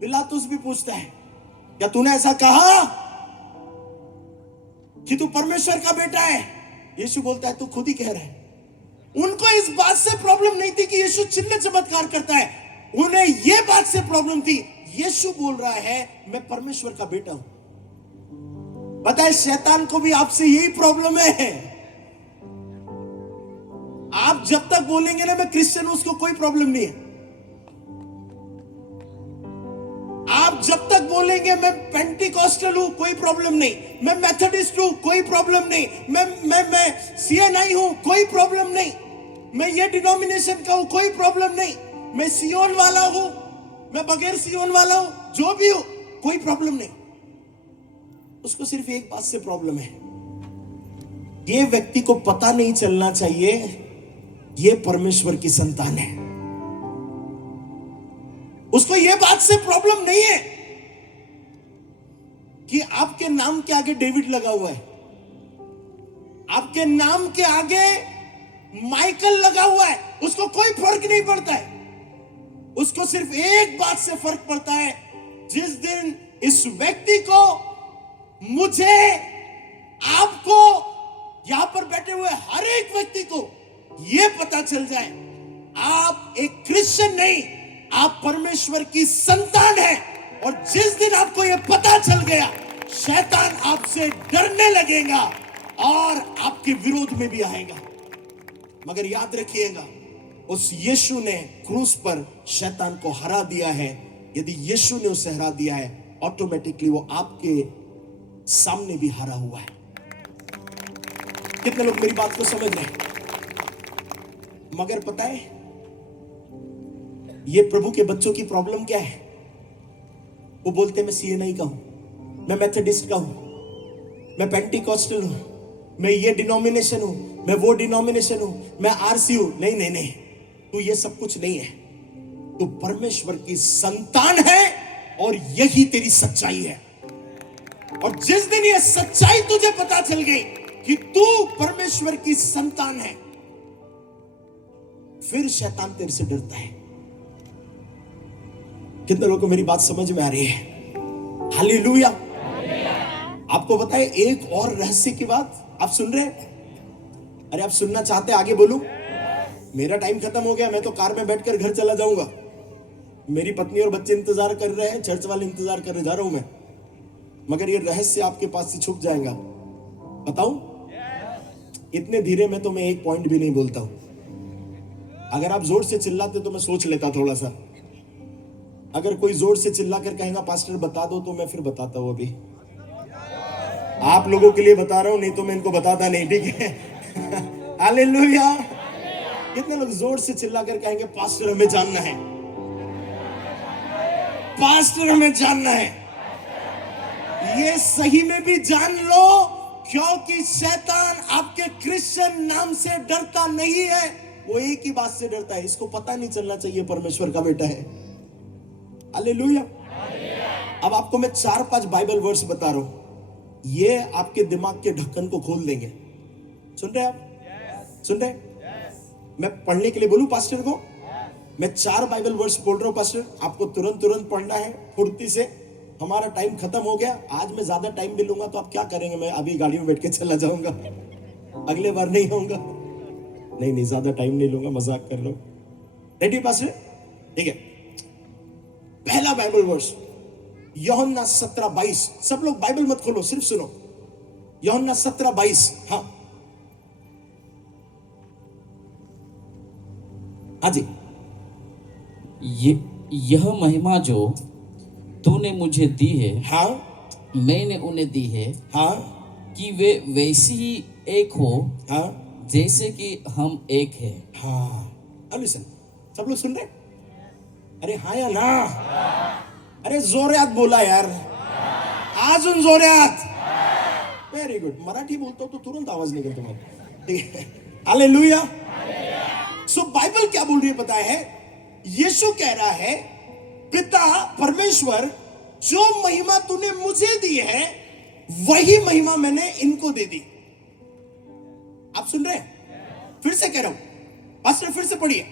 पिलातुस भी पूछता है क्या तूने ऐसा कहा कि तू परमेश्वर का बेटा है? यीशु बोलता है तू खुद ही कह रहा है। उनको इस बात से प्रॉब्लम नहीं थी कि यीशु चिन्ह चमत्कार करता है, उन्हें यह बात से प्रॉब्लम थी यीशु बोल रहा है मैं परमेश्वर का बेटा हूं। पता है शैतान को भी आपसे यही प्रॉब्लम है। आप जब तक बोलेंगे ना मैं क्रिश्चियन हूं, उसको कोई प्रॉब्लम नहीं है। आप जब तक बोलेंगे मैं पेंटिकॉस्टल हूं, कोई प्रॉब्लम नहीं। मैं मेथोडिस्ट हूं, कोई प्रॉब्लम नहीं। मैं सीएनआई हूं, कोई प्रॉब्लम नहीं। मैं ये डिनोमिनेशन का हूं, कोई प्रॉब्लम नहीं। मैं सियोन वाला हूं, मैं बगैर सियोन वाला हूं, जो भी हूं, कोई प्रॉब्लम नहीं। उसको सिर्फ एक बात से प्रॉब्लम है, ये व्यक्ति को पता नहीं चलना चाहिए ये परमेश्वर की संतान है। उसको ये बात से प्रॉब्लम नहीं है कि आपके नाम के आगे डेविड लगा हुआ है, आपके नाम के आगे माइकल लगा हुआ है, उसको कोई फर्क नहीं पड़ता है। उसको सिर्फ एक बात से फर्क पड़ता है, जिस दिन इस व्यक्ति को, मुझे, आपको, यहां पर बैठे हुए हर एक व्यक्ति को यह पता चल जाए आप एक क्रिश्चियन नहीं, आप परमेश्वर की संतान है। और जिस दिन आपको यह पता चल गया, शैतान आपसे डरने लगेगा और आपके विरोध में भी आएगा। मगर याद रखिएगा, उस यीशु ने क्रूस पर शैतान को हरा दिया है। यदि यीशु ने उसे हरा दिया है, ऑटोमेटिकली वो आपके सामने भी हरा हुआ है। कितने लोग मेरी बात को समझ रहे हैं? मगर पता है ये प्रभु के बच्चों की प्रॉब्लम क्या है? वो बोलते मैं सीएनआई का हूं, मैं मेथोडिस्ट का हूं, मैं पेंटिकॉस्टल हूं, मैं ये डिनोमिनेशन हूं, मैं वो डिनोमिनेशन हूं, मैं आरसी हूं। नहीं नहीं नहीं, तू ये सब कुछ नहीं है। तू परमेश्वर की संतान है और यही तेरी सच्चाई है। और जिस दिन ये सच्चाई तुझे पता चल गई कि तू परमेश्वर की संतान है, फिर शैतान तेरे से डरता है। कितने लोगों को मेरी बात समझ में आ रही है? हालेलुया। आपको बताए एक और रहस्य की बात, आप सुन रहे हैं? अरे आप सुनना चाहते हैं? आगे बोलूं? मेरा टाइम खत्म हो गया, मैं तो कार में बैठकर घर चला जाऊंगा। मेरी पत्नी और बच्चे इंतजार कर रहे हैं, चर्च वाले इंतजार कर रहे, जा रहा हूं मैं। मगर ये रहस्य आपके पास से छुप जाएगा। बताऊं? इतने धीरे में तो मैं एक पॉइंट भी नहीं बोलता हूं। अगर आप जोर से चिल्लाते तो मैं सोच लेता थोड़ा सा। अगर कोई जोर से चिल्ला कर कहेगा पास्टर बता दो, तो मैं फिर बताता हूं। अभी आप लोगों के लिए बता रहा हूं, नहीं तो मैं इनको बताता नहीं, ठीक है? हालेलुया। कितने लोग जोर से चिल्लाकर कहेंगे पास्टर हमें जानना है, पास्टर हमें जानना है। ये सही में भी जान लो, क्योंकि शैतान आपके क्रिश्चियन नाम से डरता नहीं है, वो एक ही बात से डरता है, इसको पता नहीं चलना चाहिए परमेश्वर का बेटा है। हालेलुया। अब आपको मैं 4-5 बाइबल वर्स बता रहा हूं, ये आपके दिमाग के ढक्कन को खोल देंगे। सुन रहे आप? सुन रहे? मैं पढ़ने के लिए बोलूं पास्टर को? मैं 4 बाइबल वर्स बोल रहा हूं पास्टर, आपको तुरंत पढ़ना है फुर्ती से। हमारा टाइम खत्म हो गया, आज मैं ज्यादा टाइम भी लूंगा तो आप क्या करेंगे, मैं अभी गाड़ी में बैठ के चला जाऊंगा, अगले बार नहीं होऊंगा। नहीं, ज्यादा टाइम नहीं लूंगा, मजाक कर रहा हूं। Ready pastor? ठीक है। पहला बाइबल वर्स यूहन्ना 17:22। सब लोग बाइबल मत खोलो, सिर्फ सुनो। यूहन्ना 17:22। हाँ जी। यह महिमा जो तूने मुझे दी है, हाँ मैंने उन्हें दी है, हाँ कि वे वैसी ही एक हो हाँ जैसे कि हम एक है। हाँ। अब लिसन, सब लोग सुन रहे? अरे हाँ या ना? अरे जोरात बोला यार, अजून जोरात। Very good. मराठी बोलता तो तुरंत आवाज निकल तुम्हारा, ठीक है? हालेलुया। सो बाइबल क्या बोल रही है पता है? यीशु कह रहा है, पिता परमेश्वर, जो महिमा तूने मुझे दी है वही महिमा मैंने इनको दे दी। आप सुन रहे हैं? फिर से कह रहा हूं, पास्टर फिर से पढ़िए।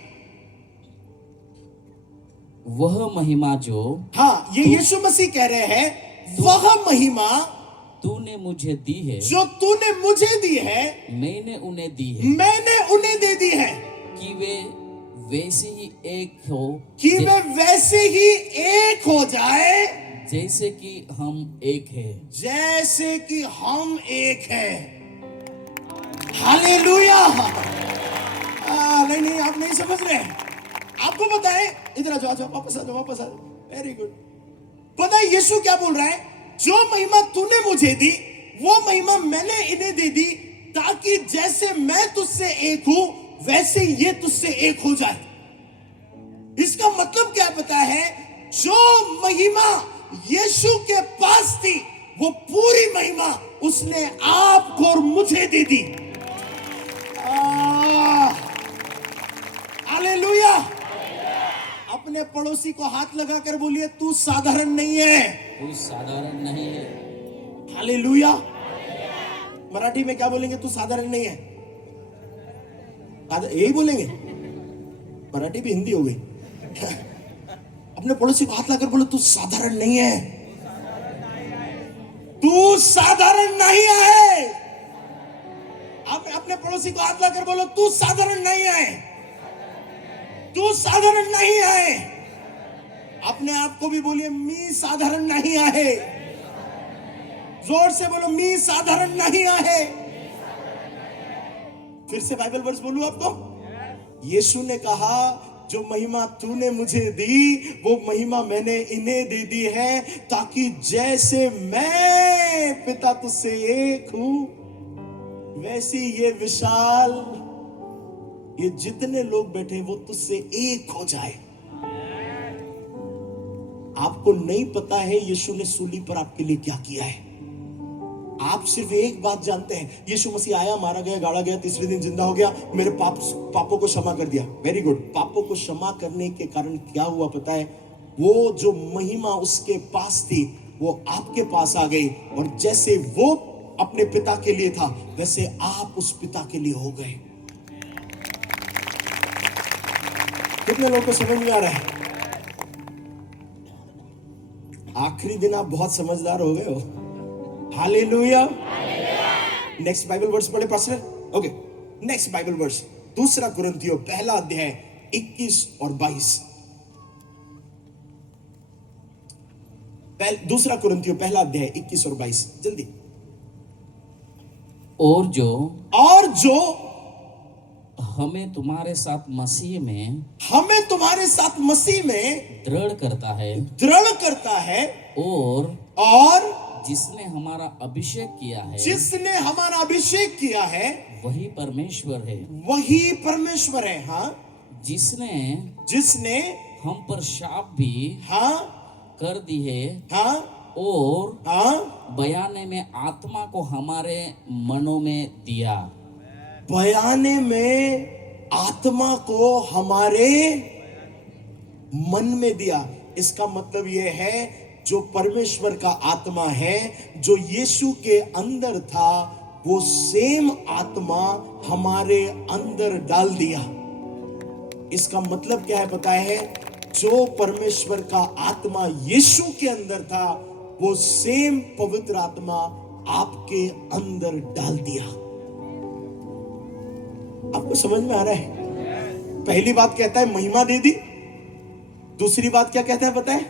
वह महिमा जो, हाँ, ये यीशु मसीह कह रहे हैं, वह महिमा तूने मुझे दी है, जो तूने मुझे दी है, मैंने उन्हें दी है, मैंने उन्हें दे दी है, कि वे वैसे ही एक हो, कि वे वैसे ही एक हो जाए जैसे कि हम एक है। जैसे कि हम एक है। हालेलुया। नहीं, आप नहीं समझ रहे। आपको पता है, इधर आ जाओ, वापस आ जाओ। Very good. पता है यीशु क्या बोल रहा है? जो महिमा तूने मुझे दी, वो महिमा मैंने इन्हें दे दी, ताकि जैसे मैं तुझसे एक हूं वैसे ये तुझसे एक हो जाए। इसका मतलब क्या पता है? जो महिमा यीशु के पास थी, वो पूरी महिमा उसने आपको और मुझे दे दी। हालेलुया। अपने पड़ोसी को हाथ लगाकर बोलिए, तू साधारण नहीं है। तू साधारण नहीं है। हालेलुया। मराठी में क्या बोलेंगे? तू साधारण नहीं है, यही बोलेंगे। मराठी भी हिंदी हो गई। अपने पड़ोसी को हाथ लगाकर बोलो, तू साधारण नहीं है, तू साधारण नहीं है। आप अपने पड़ोसी को हाथ लगाकर बोलो, तू साधारण नहीं है, तू साधारण नहीं है। अपने आप को भी बोलिए, मी साधारण नहीं है। जोर से बोलो, मी साधारण नहीं है। फिर से बाइबल वर्स बोलूं आपको? यीशु ने कहा, जो महिमा तूने मुझे दी, वो महिमा मैंने इन्हें दे दी है, ताकि जैसे मैं पिता तुझसे एक हूं, वैसे ये विशाल, ये जितने लोग बैठे वो तुझसे एक हो जाए। आपको नहीं पता है यीशु ने सूली पर आपके लिए क्या किया है। आप सिर्फ एक बात जानते हैं, यीशु मसीह आया, मारा गया, गाड़ा गया, तीसरे दिन जिंदा हो गया, मेरे पापों को क्षमा कर दिया। Very good. पापों को क्षमा करने के कारण क्या हुआ पता है? वो जो महिमा उसके पास थी, वो आपके पास आ गई, और जैसे वो अपने पिता के लिए था, वैसे आप उस पिता के लिए हो गए। कितने लोगों को समझ में आ रहा है? आखिरी दिन आप बहुत समझदार हो गए हो। हालेलुया। नेक्स्ट बाइबल वर्स पढ़े pastor. Okay, next Bible verse, दूसरा कुरिन्थियों पहला अध्याय 21 और 22। दूसरा कुरिन्थियों पहला अध्याय 21 और 22, जल्दी। और जो हमें तुम्हारे साथ मसीह में दृढ़ करता है और जिसने हमारा अभिषेक किया है जिसने हमारा अभिषेक किया है वही परमेश्वर है, वही परमेश्वर है। हाँ, जिसने हम पर शाप भी हाँ कर दी है हाँ और हाँ बयाने में आत्मा को हमारे मनों में दिया। बयाने में आत्मा को हमारे मन में दिया। इसका मतलब यह है, जो परमेश्वर का आत्मा है, जो यीशु के अंदर था, वो सेम आत्मा हमारे अंदर डाल दिया। इसका मतलब क्या है पता है? जो परमेश्वर का आत्मा यीशु के अंदर था, वो सेम पवित्र आत्मा आपके अंदर डाल दिया। आपको समझ में आ रहा है? पहली बात कहता है महिमा दे दी, दूसरी बात क्या कहता है पता है?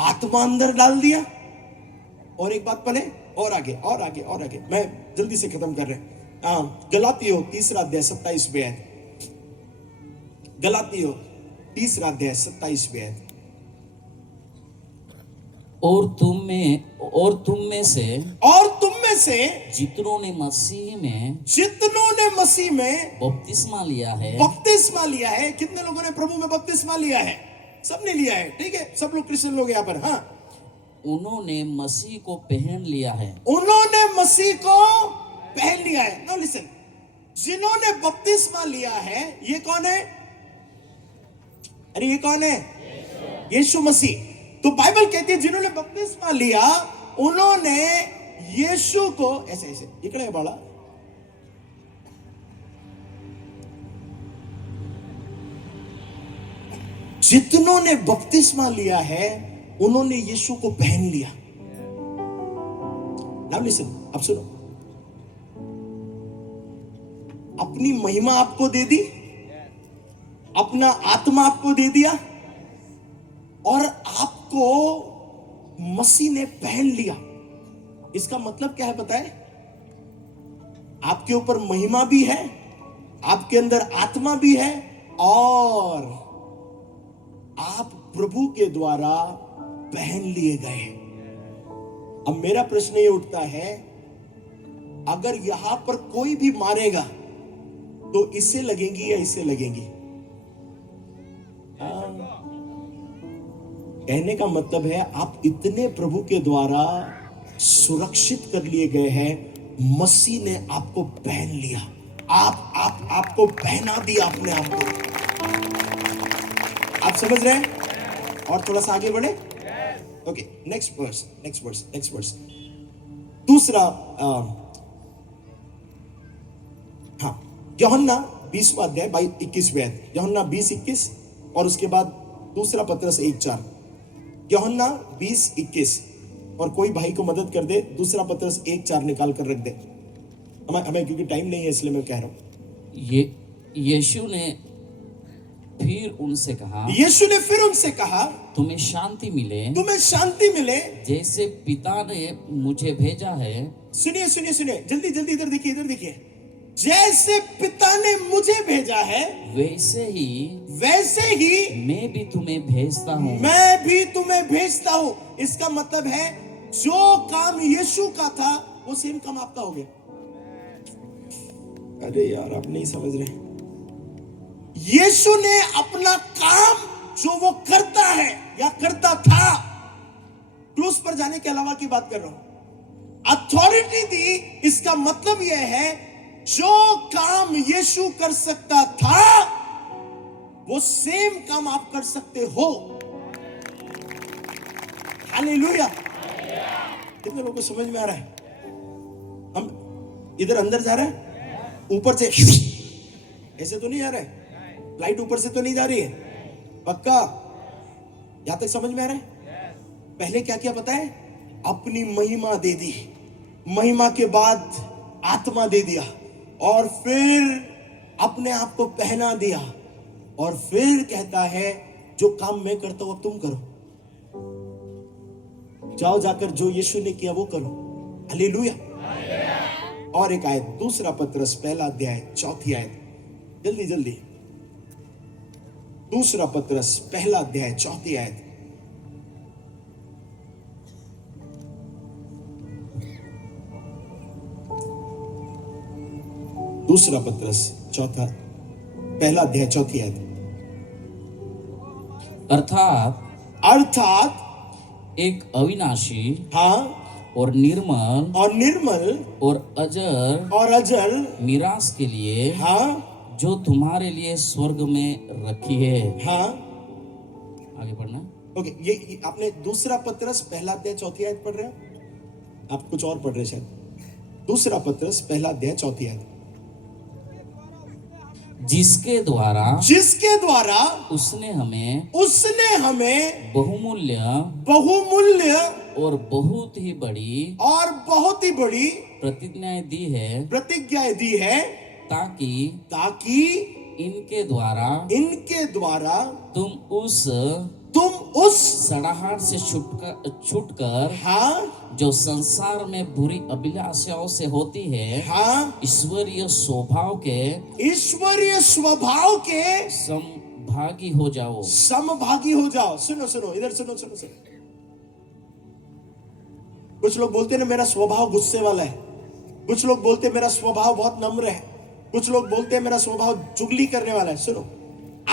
आत्मा अंदर डाल दिया। और एक बात पढ़े, और आगे और आगे और आगे, मैं जल्दी से खत्म कर रहे हैं। गलातियों 3 अध्याय 27 आयत। गलातियों 3 अध्याय 27 आयत। और तुम में से जितनों ने मसीह में बपतिस्मा लिया है। कितने लोगों ने प्रभु में बपतिस्मा लिया है? सबने लिया है, ठीक है, सब लोग क्रिश्चियन लोग यहाँ पर। हाँ, उन्होंने मसीह को पहन लिया है। उन्होंने मसीह को पहन लिया है। नाउ लिसन, जिन्होंने बपतिस्मा लिया है, ये कौन है? अरे ये कौन है? यीशु मसीह। तो बाइबल कहती है जिन्होंने बपतिस्मा लिया, उन्होंने यीशु को ऐसे ऐसे इकड़े बड़ा जितनों ने बपतिस्मा लिया है, उन्होंने यीशु को पहन लिया। नाउ लिसन, अब सुनो, अपनी महिमा आपको दे दी, अपना आत्मा आपको दे दिया, और आपको मसीह ने पहन लिया। इसका मतलब क्या है पता है? आपके ऊपर महिमा भी है, आपके अंदर आत्मा भी है, और आप प्रभु के द्वारा पहन लिए गए। अब मेरा प्रश्न ये उठता है, अगर यहां पर कोई भी मारेगा तो इससे लगेंगी या इससे लगेंगी? कहने का मतलब है, आप इतने प्रभु के द्वारा सुरक्षित कर लिए गए हैं, मसीह ने आपको पहन लिया। आपको पहना दिया अपने आप को। आप समझ रहे हैं? और थोड़ा सा आगे बढ़े। Okay, next verse. दूसरा, हाँ, यूहन्ना 20वां अध्याय 21वें आयत। यूहन्ना 20:21, और उसके बाद दूसरा पत्रस 1:4। यूहन्ना 20:21, और कोई भाई को मदद कर दे, दूसरा पत्रस 1:4 निकाल कर रख दे। हमें क्योंकि टाइम नहीं है इसलिए मैं कह रहा हूं। यीशु ने फिर उनसे कहा, तुम्हें शांति मिले, जैसे पिता ने मुझे भेजा है। सुनिए, जल्दी इधर देखिए। जैसे पिता ने मुझे भेजा है, वैसे ही मैं भी तुम्हें भेजता हूं। इसका मतलब है, जो काम यीशु का था, वो सेम काम आपका हो गया। अरे यार, आप नहीं समझ रहे। यीशु ने अपना काम जो वो करता है या करता था, क्रूस पर जाने के अलावा की बात कर रहा हूं, अथॉरिटी दी। इसका मतलब यह है, जो काम यीशु कर सकता था, वो सेम काम आप कर सकते हो। हालेलुया। कितने लोगों को समझ में आ रहा है? हम इधर अंदर जा रहे हैं, ऊपर से ऐसे तो नहीं जा रहा है, लाइट ऊपर से तो नहीं जा रही है, पक्का? यहां तक समझ में आ रहा है? पहले क्या किया पता है? अपनी महिमा दे दी, महिमा के बाद आत्मा दे दिया, और फिर अपने आप को पहना दिया, और फिर कहता है, जो काम मैं करता हूं अब तुम करो। जाओ, जाकर जो यीशु ने किया वो करो। हालेलुया। और एक आयत, दूसरा पत्रस 1 अध्याय 4 आयत। जल्दी। दूसरा पत्रस 1 अध्याय 4 आयत। दूसरा पत्रस पहला अध्याय 4 आयत। अर्थात एक अविनाशी, हाँ, और निर्मल और अजर मीरास के लिए, हाँ, जो तुम्हारे लिए स्वर्ग में रखी है। हाँ, आगे पढ़ना। ओके। ये आपने दूसरा पत्रस पहला अध्याय 4 आयत पढ़ रहे हो? आप कुछ और पढ़ रहे शायद। दूसरा पत्रस पहला अध्याय 4 आयत। जिसके द्वारा उसने हमें बहुमूल्य और बहुत ही बड़ी प्रतिज्ञाएं दी है, ताकि इनके द्वारा तुम उस सड़ाहट से छूटकर, हाँ, जो संसार में बुरी अभिलाषाओं से होती है, हाँ, ईश्वरीय स्वभाव के समभागी हो जाओ। सुनो इधर सुनो। कुछ लोग बोलते हैं ना मेरा स्वभाव गुस्से वाला है, कुछ लोग बोलते हैं मेरा स्वभाव बहुत नम्र है, कुछ लोग बोलते हैं मेरा स्वभाव चुगली करने वाला है। सुनो,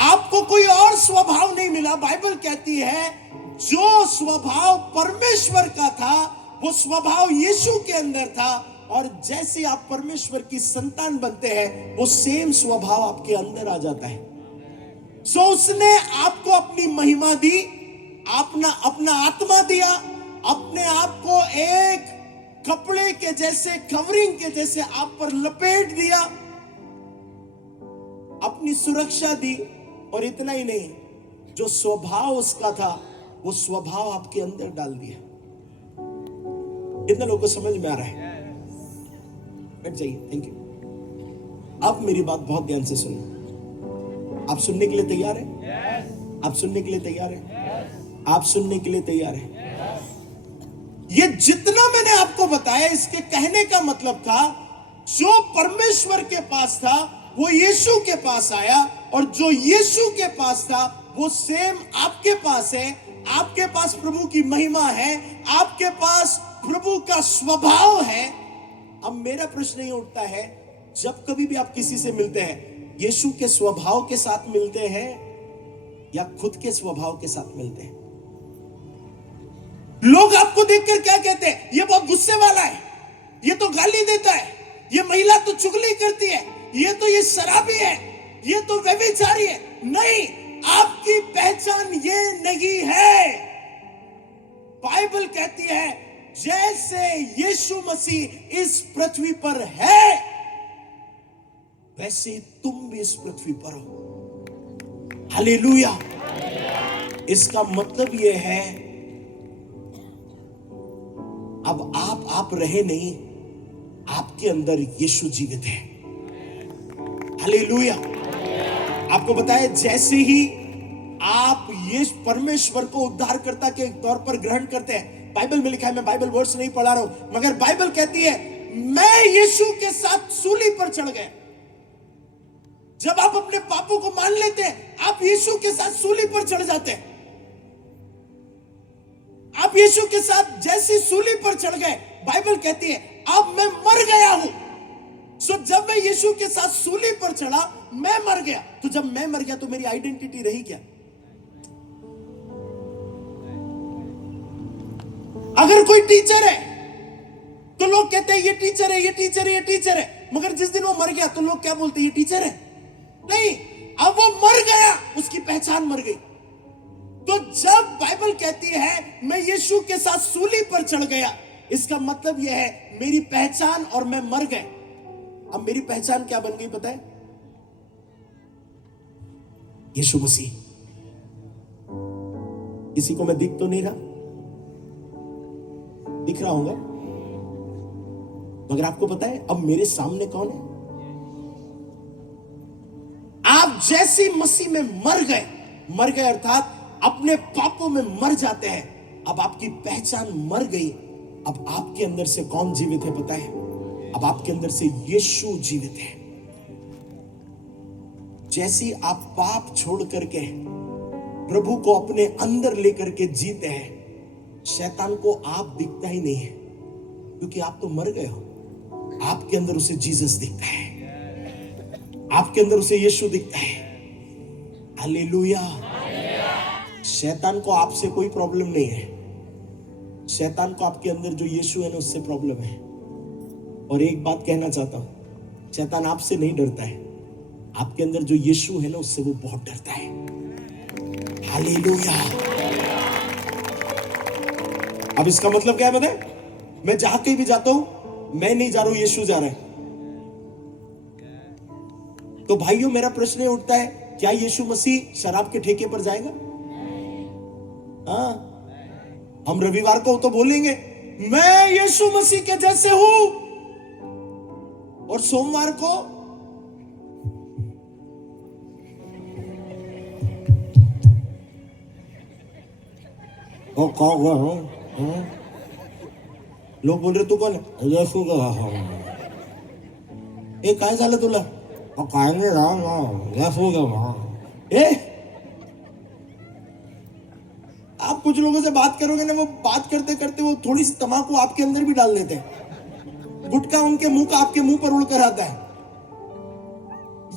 आपको कोई और स्वभाव नहीं मिला। बाइबल कहती है जो स्वभाव परमेश्वर का था वो स्वभाव यीशु के अंदर था, और जैसे आप परमेश्वर की संतान बनते हैं वो सेम स्वभाव आपके अंदर आ जाता है। सो उसने आपको अपनी महिमा दी, अपना आत्मा दिया, अपने आप को एक कपड़े के जैसे, कवरिंग के जैसे आप पर लपेट दिया, अपनी सुरक्षा दी, और इतना ही नहीं, जो स्वभाव उसका था वो स्वभाव आपके अंदर डाल दिया। कितने लोगों को समझ में आ रहा है? बैठ जाइए। Thank you. आप मेरी बात बहुत ध्यान से सुनो। आप सुनने के लिए तैयार हैं? आप सुनने के लिए तैयार हैं? आप सुनने के लिए तैयार हैं? ये जितना मैंने आपको बताया, इसके कहने का मतलब था जो परमेश्वर के पास था वो यीशु के पास आया, और जो यीशु के पास था वो सेम आपके पास है। आपके पास प्रभु की महिमा है, आपके पास प्रभु का स्वभाव है। अब मेरा प्रश्न ये उठता है, जब कभी भी आप किसी से मिलते हैं, यीशु के स्वभाव के साथ मिलते हैं या खुद के स्वभाव के साथ मिलते हैं? लोग आपको देखकर क्या कहते हैं? ये बहुत गुस्से वाला है, ये तो गाली देता है, ये महिला तो चुगली करती है, ये शराबी है, ये तो व्यभिचारी है। नहीं, आपकी पहचान ये नहीं है। बाइबल कहती है जैसे यीशु मसीह इस पृथ्वी पर है वैसे तुम भी इस पृथ्वी पर हो। हालेलुया। इसका मतलब यह है अब आप रहे नहीं, आपके अंदर यीशु जीवित है। हालेलुया। आपको बताया, जैसे ही आप ये परमेश्वर को उद्धारकर्ता के तौर पर ग्रहण करते हैं, बाइबल में लिखा है, मैं बाइबल वर्ड्स नहीं पढ़ा रहा हूं, मगर बाइबल कहती है मैं यीशु के साथ सूली पर चढ़ गया। जब आप अपने पापों को मान लेते हैं, आप यीशु के साथ सूली पर चढ़ जाते हैं। आप यीशु के साथ जैसी सूली पर चढ़ गए, बाइबल कहती है अब मैं मर गया हूं। सो जब मैं यीशु के साथ सूली पर चढ़ा, मैं मर गया। तो जब मैं मर गया तो मेरी आइडेंटिटी रही क्या? अगर कोई टीचर है तो लोग कहते हैं ये टीचर है, ये टीचर है, ये टीचर है, मगर जिस दिन वो मर गया तो लोग क्या बोलते हैं? ये टीचर है। नहीं, अब वो मर गया, उसकी पहचान मर गई। तो जब बाइबल कहती है मैं यीशु के साथ सूली पर चढ़ गया, इसका मतलब यह है मेरी पहचान और मैं मर गए। अब मेरी पहचान क्या बन गई पता है? यीशु मसीह। किसी को मैं दिख तो नहीं रहा, दिख रहा होगा, मगर आपको पता है अब मेरे सामने कौन है? आप जैसी मसीह में मर गए अर्थात अपने पापों में मर जाते हैं। अब आपकी पहचान मर गई। अब आपके अंदर से कौन जीवित है पता है? अब आपके अंदर से यीशु जीवित है। जैसी आप पाप छोड़ करके प्रभु को अपने अंदर लेकर के जीते हैं, शैतान को आप दिखता ही नहीं है, क्योंकि आप तो मर गए हो। आपके अंदर उसे जीसस दिखता है। आपके अंदर उसे यीशु दिखता है। हालेलुया। शैतान को आपसे कोई प्रॉब्लम नहीं है। शैतान को आपके अंदर जो यीशु है ना उससे प्रॉब्लम है। और एक बात कहना चाहता हूं, शैतान आपसे नहीं डरता है, आपके अंदर जो यीशु है ना उससे वो बहुत डरता है। हालेलुया। अब इसका मतलब क्या है पता है? मैं जहां कहीं भी जाता हूं, मैं नहीं जा रहा हूं, यीशु जा रहा है। तो भाइयों मेरा प्रश्न उठता है, क्या यीशु मसीह शराब के ठेके पर जाएगा? हाँ, हम रविवार को तो बोलेंगे मैं यीशु मसीह के जैसे हूं, और सोमवार को लोग बोल रहे तू कोण आहे? यीशु का। ए काय झालं तुला? काय नाही राव, यीशु का। ए आप कुछ लोगों से बात करोगे ना, वो बात करते करते वो थोड़ी सी तंबाकू आपके अंदर भी डाल देते हैं। गुटखा उनके मुंह का आपके मुंह पर उड़कर आता है।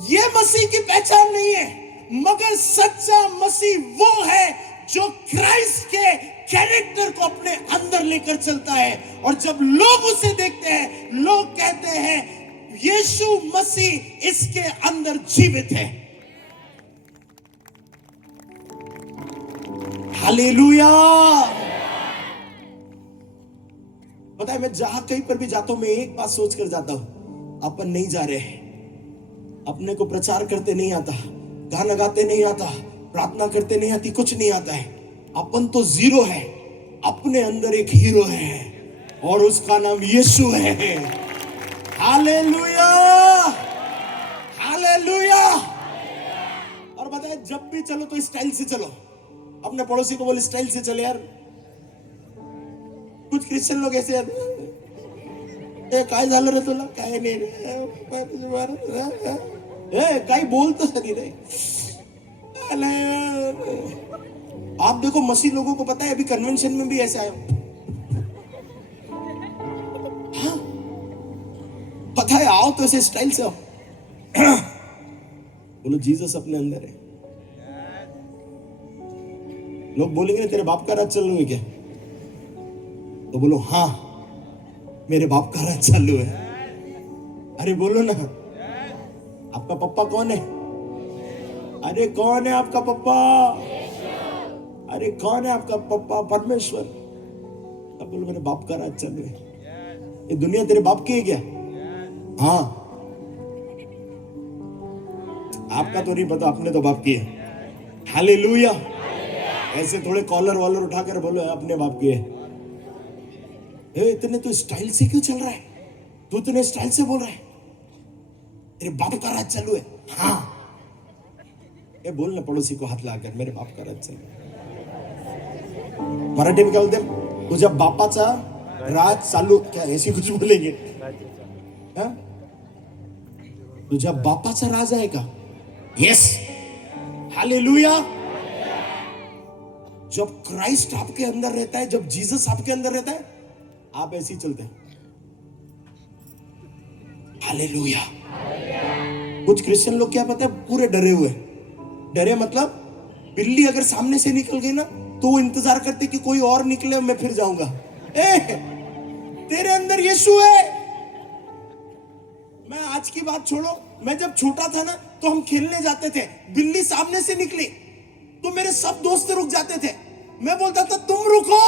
ये मसीह की पहचान नहीं है, मगर सच्चा मसीह वो है जो क्राइस्ट के कैरेक्टर को अपने अंदर लेकर चलता है। और जब लोग उसे देखते हैं, लोग कहते हैं यीशु मसीह इसके अंदर जीवित है। हालेलुया। पता है मैं जहां कहीं पर भी जाता हूं, मैं एक बात सोच कर जाता हूं, अपन नहीं जा रहे हैं, अपने को प्रचार करते नहीं आता, गाना गाते नहीं आता, प्रार्थना करते नहीं आती, कुछ नहीं आता है। अपन तो जीरो है, अपने अंदर एक हीरो है और उसका नाम यीशु है। Hallelujah, hallelujah. और बताए जब भी चलो तो स्टाइल से चलो। अपने पड़ोसी को बोले स्टाइल से चले यार। कुछ क्रिश्चियन लोग ऐसे काय झालं रे तुला? काय नाही रे, काही बोलतो सरी रे। आप देखो मसीह लोगों को पता है, अभी कन्वेंशन में भी ऐसा है। हाँ? पता है, आओ तो ऐसे स्टाइल से आओ। बोलो जीसस अपने अंदर है। लोग बोलेंगे तेरे बाप का राज चालू है क्या? तो बोलो हाँ, मेरे बाप का राज चालू है। अरे बोलो ना, आपका पप्पा कौन है? अरे कौन है आपका पप्पा? अरे कौन है आपका पप्पा? परमेश्वर। अब बोलो मेरे बाप का राज चालू है। ये दुनिया तेरे बाप की है क्या? हाँ। आपका तो नहीं पता, अपने तो बाप की है। हालेलुया। ऐसे थोड़े कॉलर वॉलर उठाकर बोलो अपने बाप की है। इतने तो स्टाइल से क्यों चल रहा है? तू इतने स्टाइल से बोल रहा है, तेरे बाप का राज चालू है। हाँ, ये बोलना पड़ोसी को हाथ लाकर, मेरे बाप का राज चालू है। मराठी में क्या बोलते हैं? तुझ्या बापाचा राज चालू, क्या ऐसी कुछ बोलेंगे? हाँ? तुझ्या बापाचा राज आहे का? यस। हालेलुया। जब क्राइस्ट आपके अंदर रहता है, जब जीसस आपके अंदर रहता है, आप ऐसे ही चलते हैं। हालेलुया। कुछ क्रिश्चियन लोग क्या पता है, पूरे डरे हुए। डरे मतलब बिल्ली अगर सामने से निकल गई ना तो वो इंतजार करते कि कोई और निकले, मैं फिर जाऊंगा। तेरे अंदर यीशु है। मैं आज की बात छोड़ो, मैं जब छोटा था ना तो हम खेलने जाते थे, बिल्ली सामने से निकली तो मेरे सब दोस्त रुक जाते थे। मैं बोलता था तुम रुको,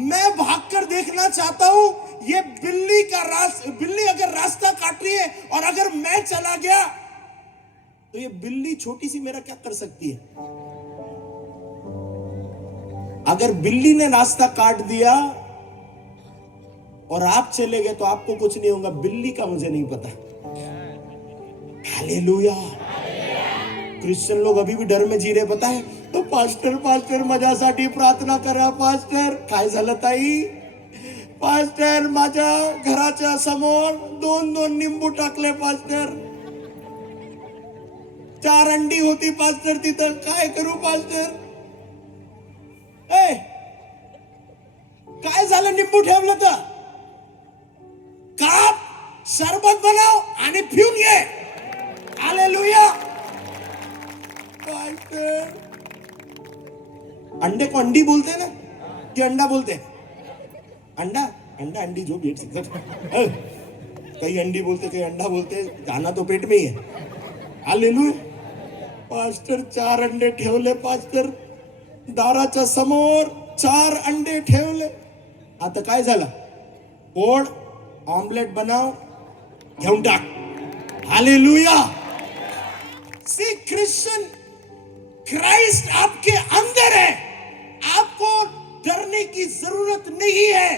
मैं भागकर देखना चाहता हूं ये बिल्ली अगर रास्ता काट रही है और अगर मैं चला गया तो ये बिल्ली छोटी सी मेरा क्या कर सकती है? अगर बिल्ली ने रास्ता काट दिया और आप चले गए तो आपको कुछ नहीं होगा, बिल्ली का मुझे नहीं पता। हालेलुया। क्रिश्चियन लोग अभी भी डर में जी रहे, पता है? तो पास्टर माझ्यासाठी प्रार्थना करा। पास्टर काय झालं ताई? पास्टर माझ्या घराच्या समोर 2-2 निंबू टाकले पास्टर, 4 अंडी होती पास्टर तिथं, काय करू पास्टर? काय झालं निंबू ठेवलं तर? काप, सरबत बनव आणि पिऊन घे। हालेलुया। अंडे को अंडी बोलते हैं ना कि अंडा बोलते हैं? अंडा अंडा अंडी जो भी है, कई अंडी बोलते कई अंडा बोलते, जाना तो पेट में ही है। हालेलुया। पास्टर 4 अंडे ठेवले, पास्टर दाराच्या समोर 4 अंडे ठेवले. आता काय झालं? फोड, ऑमलेट बनाव, घेऊन टाक. हालेलुया. सी क्रिश्चियन, क्राइस्ट आपके अंदर है, आपको डरने की जरूरत नहीं है.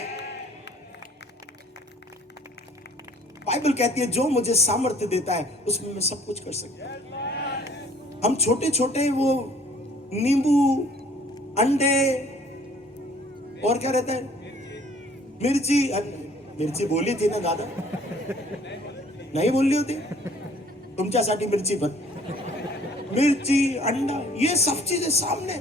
बाइबल कहती है जो मुझे सामर्थ्य देता है उसमें मैं सब कुछ कर सकता हूं. हम छोटे छोटे वो नींबू, अंडे और क्या रहता है, मिर्ची. मिरची बोली थी ना दादा? नहीं बोलली होती? तुमच्यासाठी मिरची पण, मिर्ची, अंडा, ये सब चीजें सामने.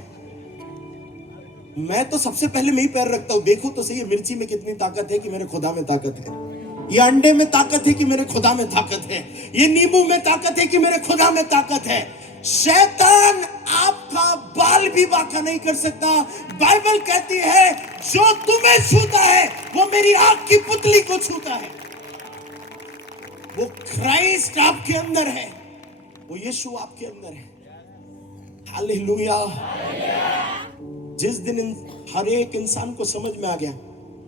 मैं तो सबसे पहले मैं ही पैर रखता हूं. देखो तो सही, मिर्ची में कितनी ताकत है कि मेरे खुदा में ताकत है. ये अंडे में ताकत है कि मेरे खुदा में ताकत है. ये नींबू में ताकत है कि मेरे खुदा में ताकत है. शैतान आपका बाल भी बांका नहीं कर सकता. बाइबल कहती है जो तुम्हें छूता है वो मेरी आंख की पुतली को छूता है. वो क्राइस्ट आपके अंदर है, वो यीशु आपके अंदर है. हालेलुया. जिस दिन हर एक इंसान को समझ में आ गया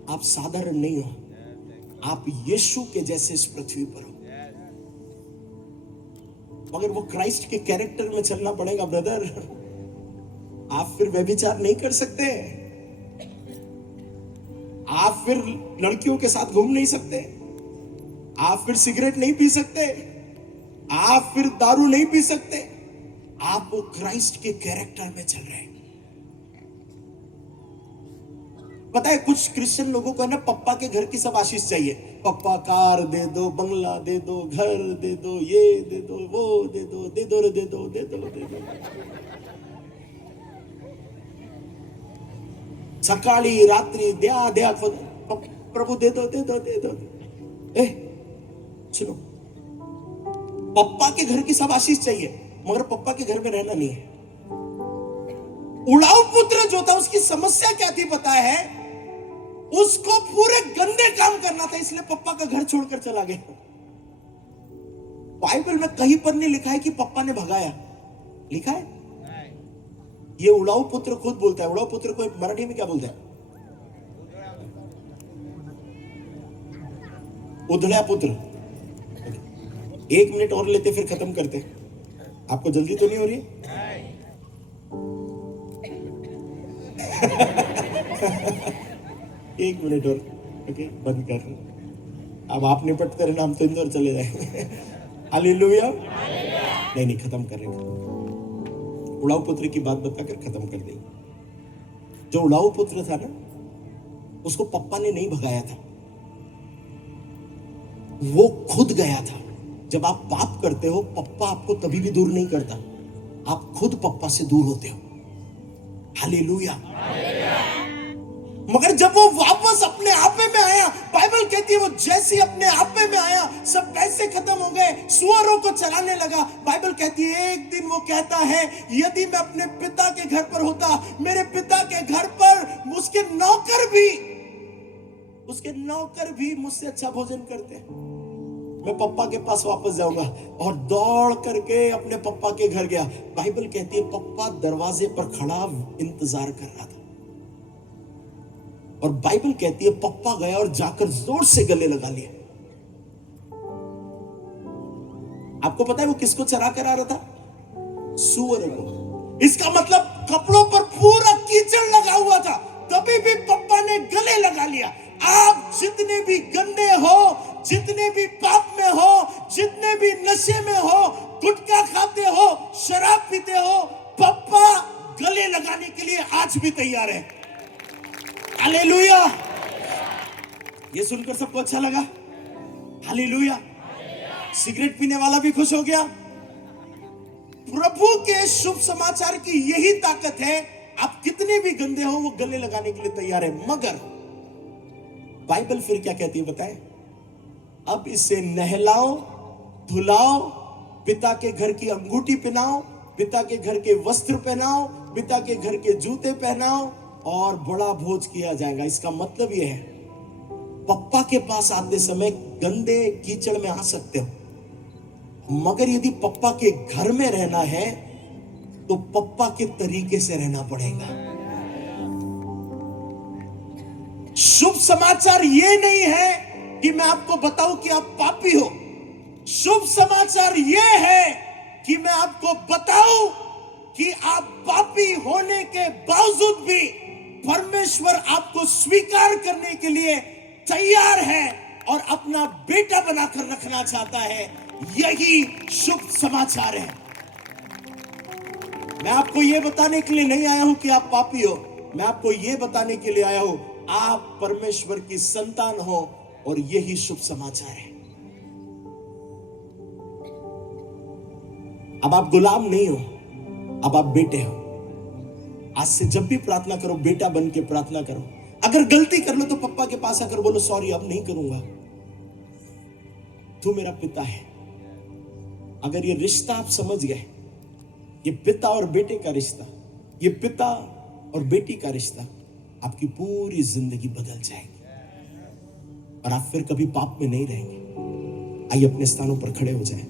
आप साधारण नहीं हो, आप यीशु के जैसे इस पृथ्वी पर हो. मगर वो क्राइस्ट के कैरेक्टर में चलना पड़ेगा ब्रदर. आप फिर व्यभिचार नहीं कर सकते, आप फिर लड़कियों के साथ घूम नहीं सकते, आप फिर सिगरेट नहीं पी सकते, आप फिर दारू नहीं पी सकते. आप वो क्राइस्ट के कैरेक्टर में चल रहे हैं. पता है कुछ क्रिश्चियन लोगों को है ना, पप्पा के घर की सब आशीष चाहिए. पप्पा कार दे दो, बंगला दे दो, घर दे दो, ये दे दो, वो दे दो, दे दो रे, दे दो, दे दो, दे दो. सकाळी रात्री द्या द्या, प्रभु दे दो, दे दो, दे दो. सुनो, पप्पा के घर की सब आशीष चाहिए मगर पप्पा के घर में रहना नहीं है. उड़ाऊ पुत्र जो था उसकी समस्या क्या थी पता है? उसको पूरे गंदे काम करना था, इसलिए पप्पा का घर छोड़कर चला गया. बाइबल में कहीं पर नहीं लिखा है कि पप्पा ने भगाया. लिखा है? ये उड़ाऊ पुत्र खुद बोलता है. उड़ाऊ पुत्र को मराठी में क्या बोलता है? उधड़ा पुत्र. 1 मिनट और लेते फिर खत्म करते. आपको जल्दी तो नहीं हो रही है? एक मिनट और. ओके, बंद कर. अब आप निपटते रहना, हम तो इंदौर चले जाएंगे. हालेलुया. नहीं, खत्म कर रहे. उड़ाऊ पुत्र की बात बताकर खत्म कर देंगे. जो उड़ाऊ पुत्र था ना, उसको पप्पा ने नहीं भगाया था, वो खुद गया था. जब आप पाप करते हो पप्पा आपको तभी भी दूर नहीं करता, आप खुद पप्पा से दूर होते हो. हालेलुया. मगर जब वो वापस अपने आपे में आया, बाइबल कहती है वो जैसे अपने आपे में आया सब पैसे खत्म हो गए, सुअरों को चलाने लगा. बाइबल कहती है एक दिन वो कहता है यदि मैं अपने पिता के घर पर होता, मेरे पिता के घर पर उसके नौकर भी मुझसे अच्छा भोजन करते हैं. मैं पप्पा के पास वापस जाऊंगा. और दौड़ करके अपने पप्पा के घर गया. बाइबल कहती है पप्पा दरवाजे पर खड़ा इंतजार कर रहा था. और बाइबल कहती है पप्पा गया और जाकर जोर से गले लगा लिया. आपको पता है वो किसको चरा कर आ रहा था? सुअर को. इसका मतलब कपड़ों पर पूरा कीचड़ लगा हुआ था, तभी भी पप्पा ने गले लगा लिया. आप जितने भी गंदे हो, जितने भी पाप में हो, जितने भी नशे में हो, गुटखा खाते हो, शराब पीते हो, पप्पा गले लगाने के लिए आज भी तैयार है. हालेलुया. ये सुनकर सबको अच्छा लगा? हालेलुया. सिगरेट पीने वाला भी खुश हो गया. प्रभु के शुभ समाचार की यही ताकत है. आप कितने भी गंदे हो वो गले लगाने के लिए तैयार है. मगर बाइबल फिर क्या कहती है बताए? अब इसे नहलाओ, धुलाओ, पिता के घर की अंगूठी पहनाओ, पिता के घर के वस्त्र पहनाओ, पिता के घर के जूते पहनाओ और बड़ा भोज किया जाएगा। इसका मतलब यह है, पप्पा के पास आते समय गंदे कीचड़ में आ सकते हो, मगर यदि पप्पा के घर में रहना है तो पप्पा के तरीके से रहना पड़ेगा। शुभ समाचार ये नहीं है कि मैं आपको बताऊं कि आप पापी हो। शुभ समाचार ये है कि मैं आपको बताऊं कि आप पापी होने के बावजूद भी परमेश्वर आपको स्वीकार करने के लिए तैयार है और अपना बेटा बनाकर रखना चाहता है। यही शुभ समाचार है। मैं आपको यह बताने के लिए नहीं आया हूं कि आप पापी हो, मैं आपको यह बताने के लिए आया हूं आप परमेश्वर की संतान हो, और यही शुभ समाचार है। अब आप गुलाम नहीं हो, अब आप बेटे हो। आज से जब भी प्रार्थना करो, बेटा बन के प्रार्थना करो। अगर गलती कर लो तो पप्पा के पास आकर बोलो, सॉरी अब नहीं करूंगा, तू मेरा पिता है। अगर ये रिश्ता आप समझ गए, ये पिता और बेटे का रिश्ता, ये पिता और बेटी का रिश्ता, आपकी पूरी जिंदगी बदल जाएगी और आप फिर कभी पाप में नहीं रहेंगे। आइए अपने स्थानों पर खड़े हो जाएं।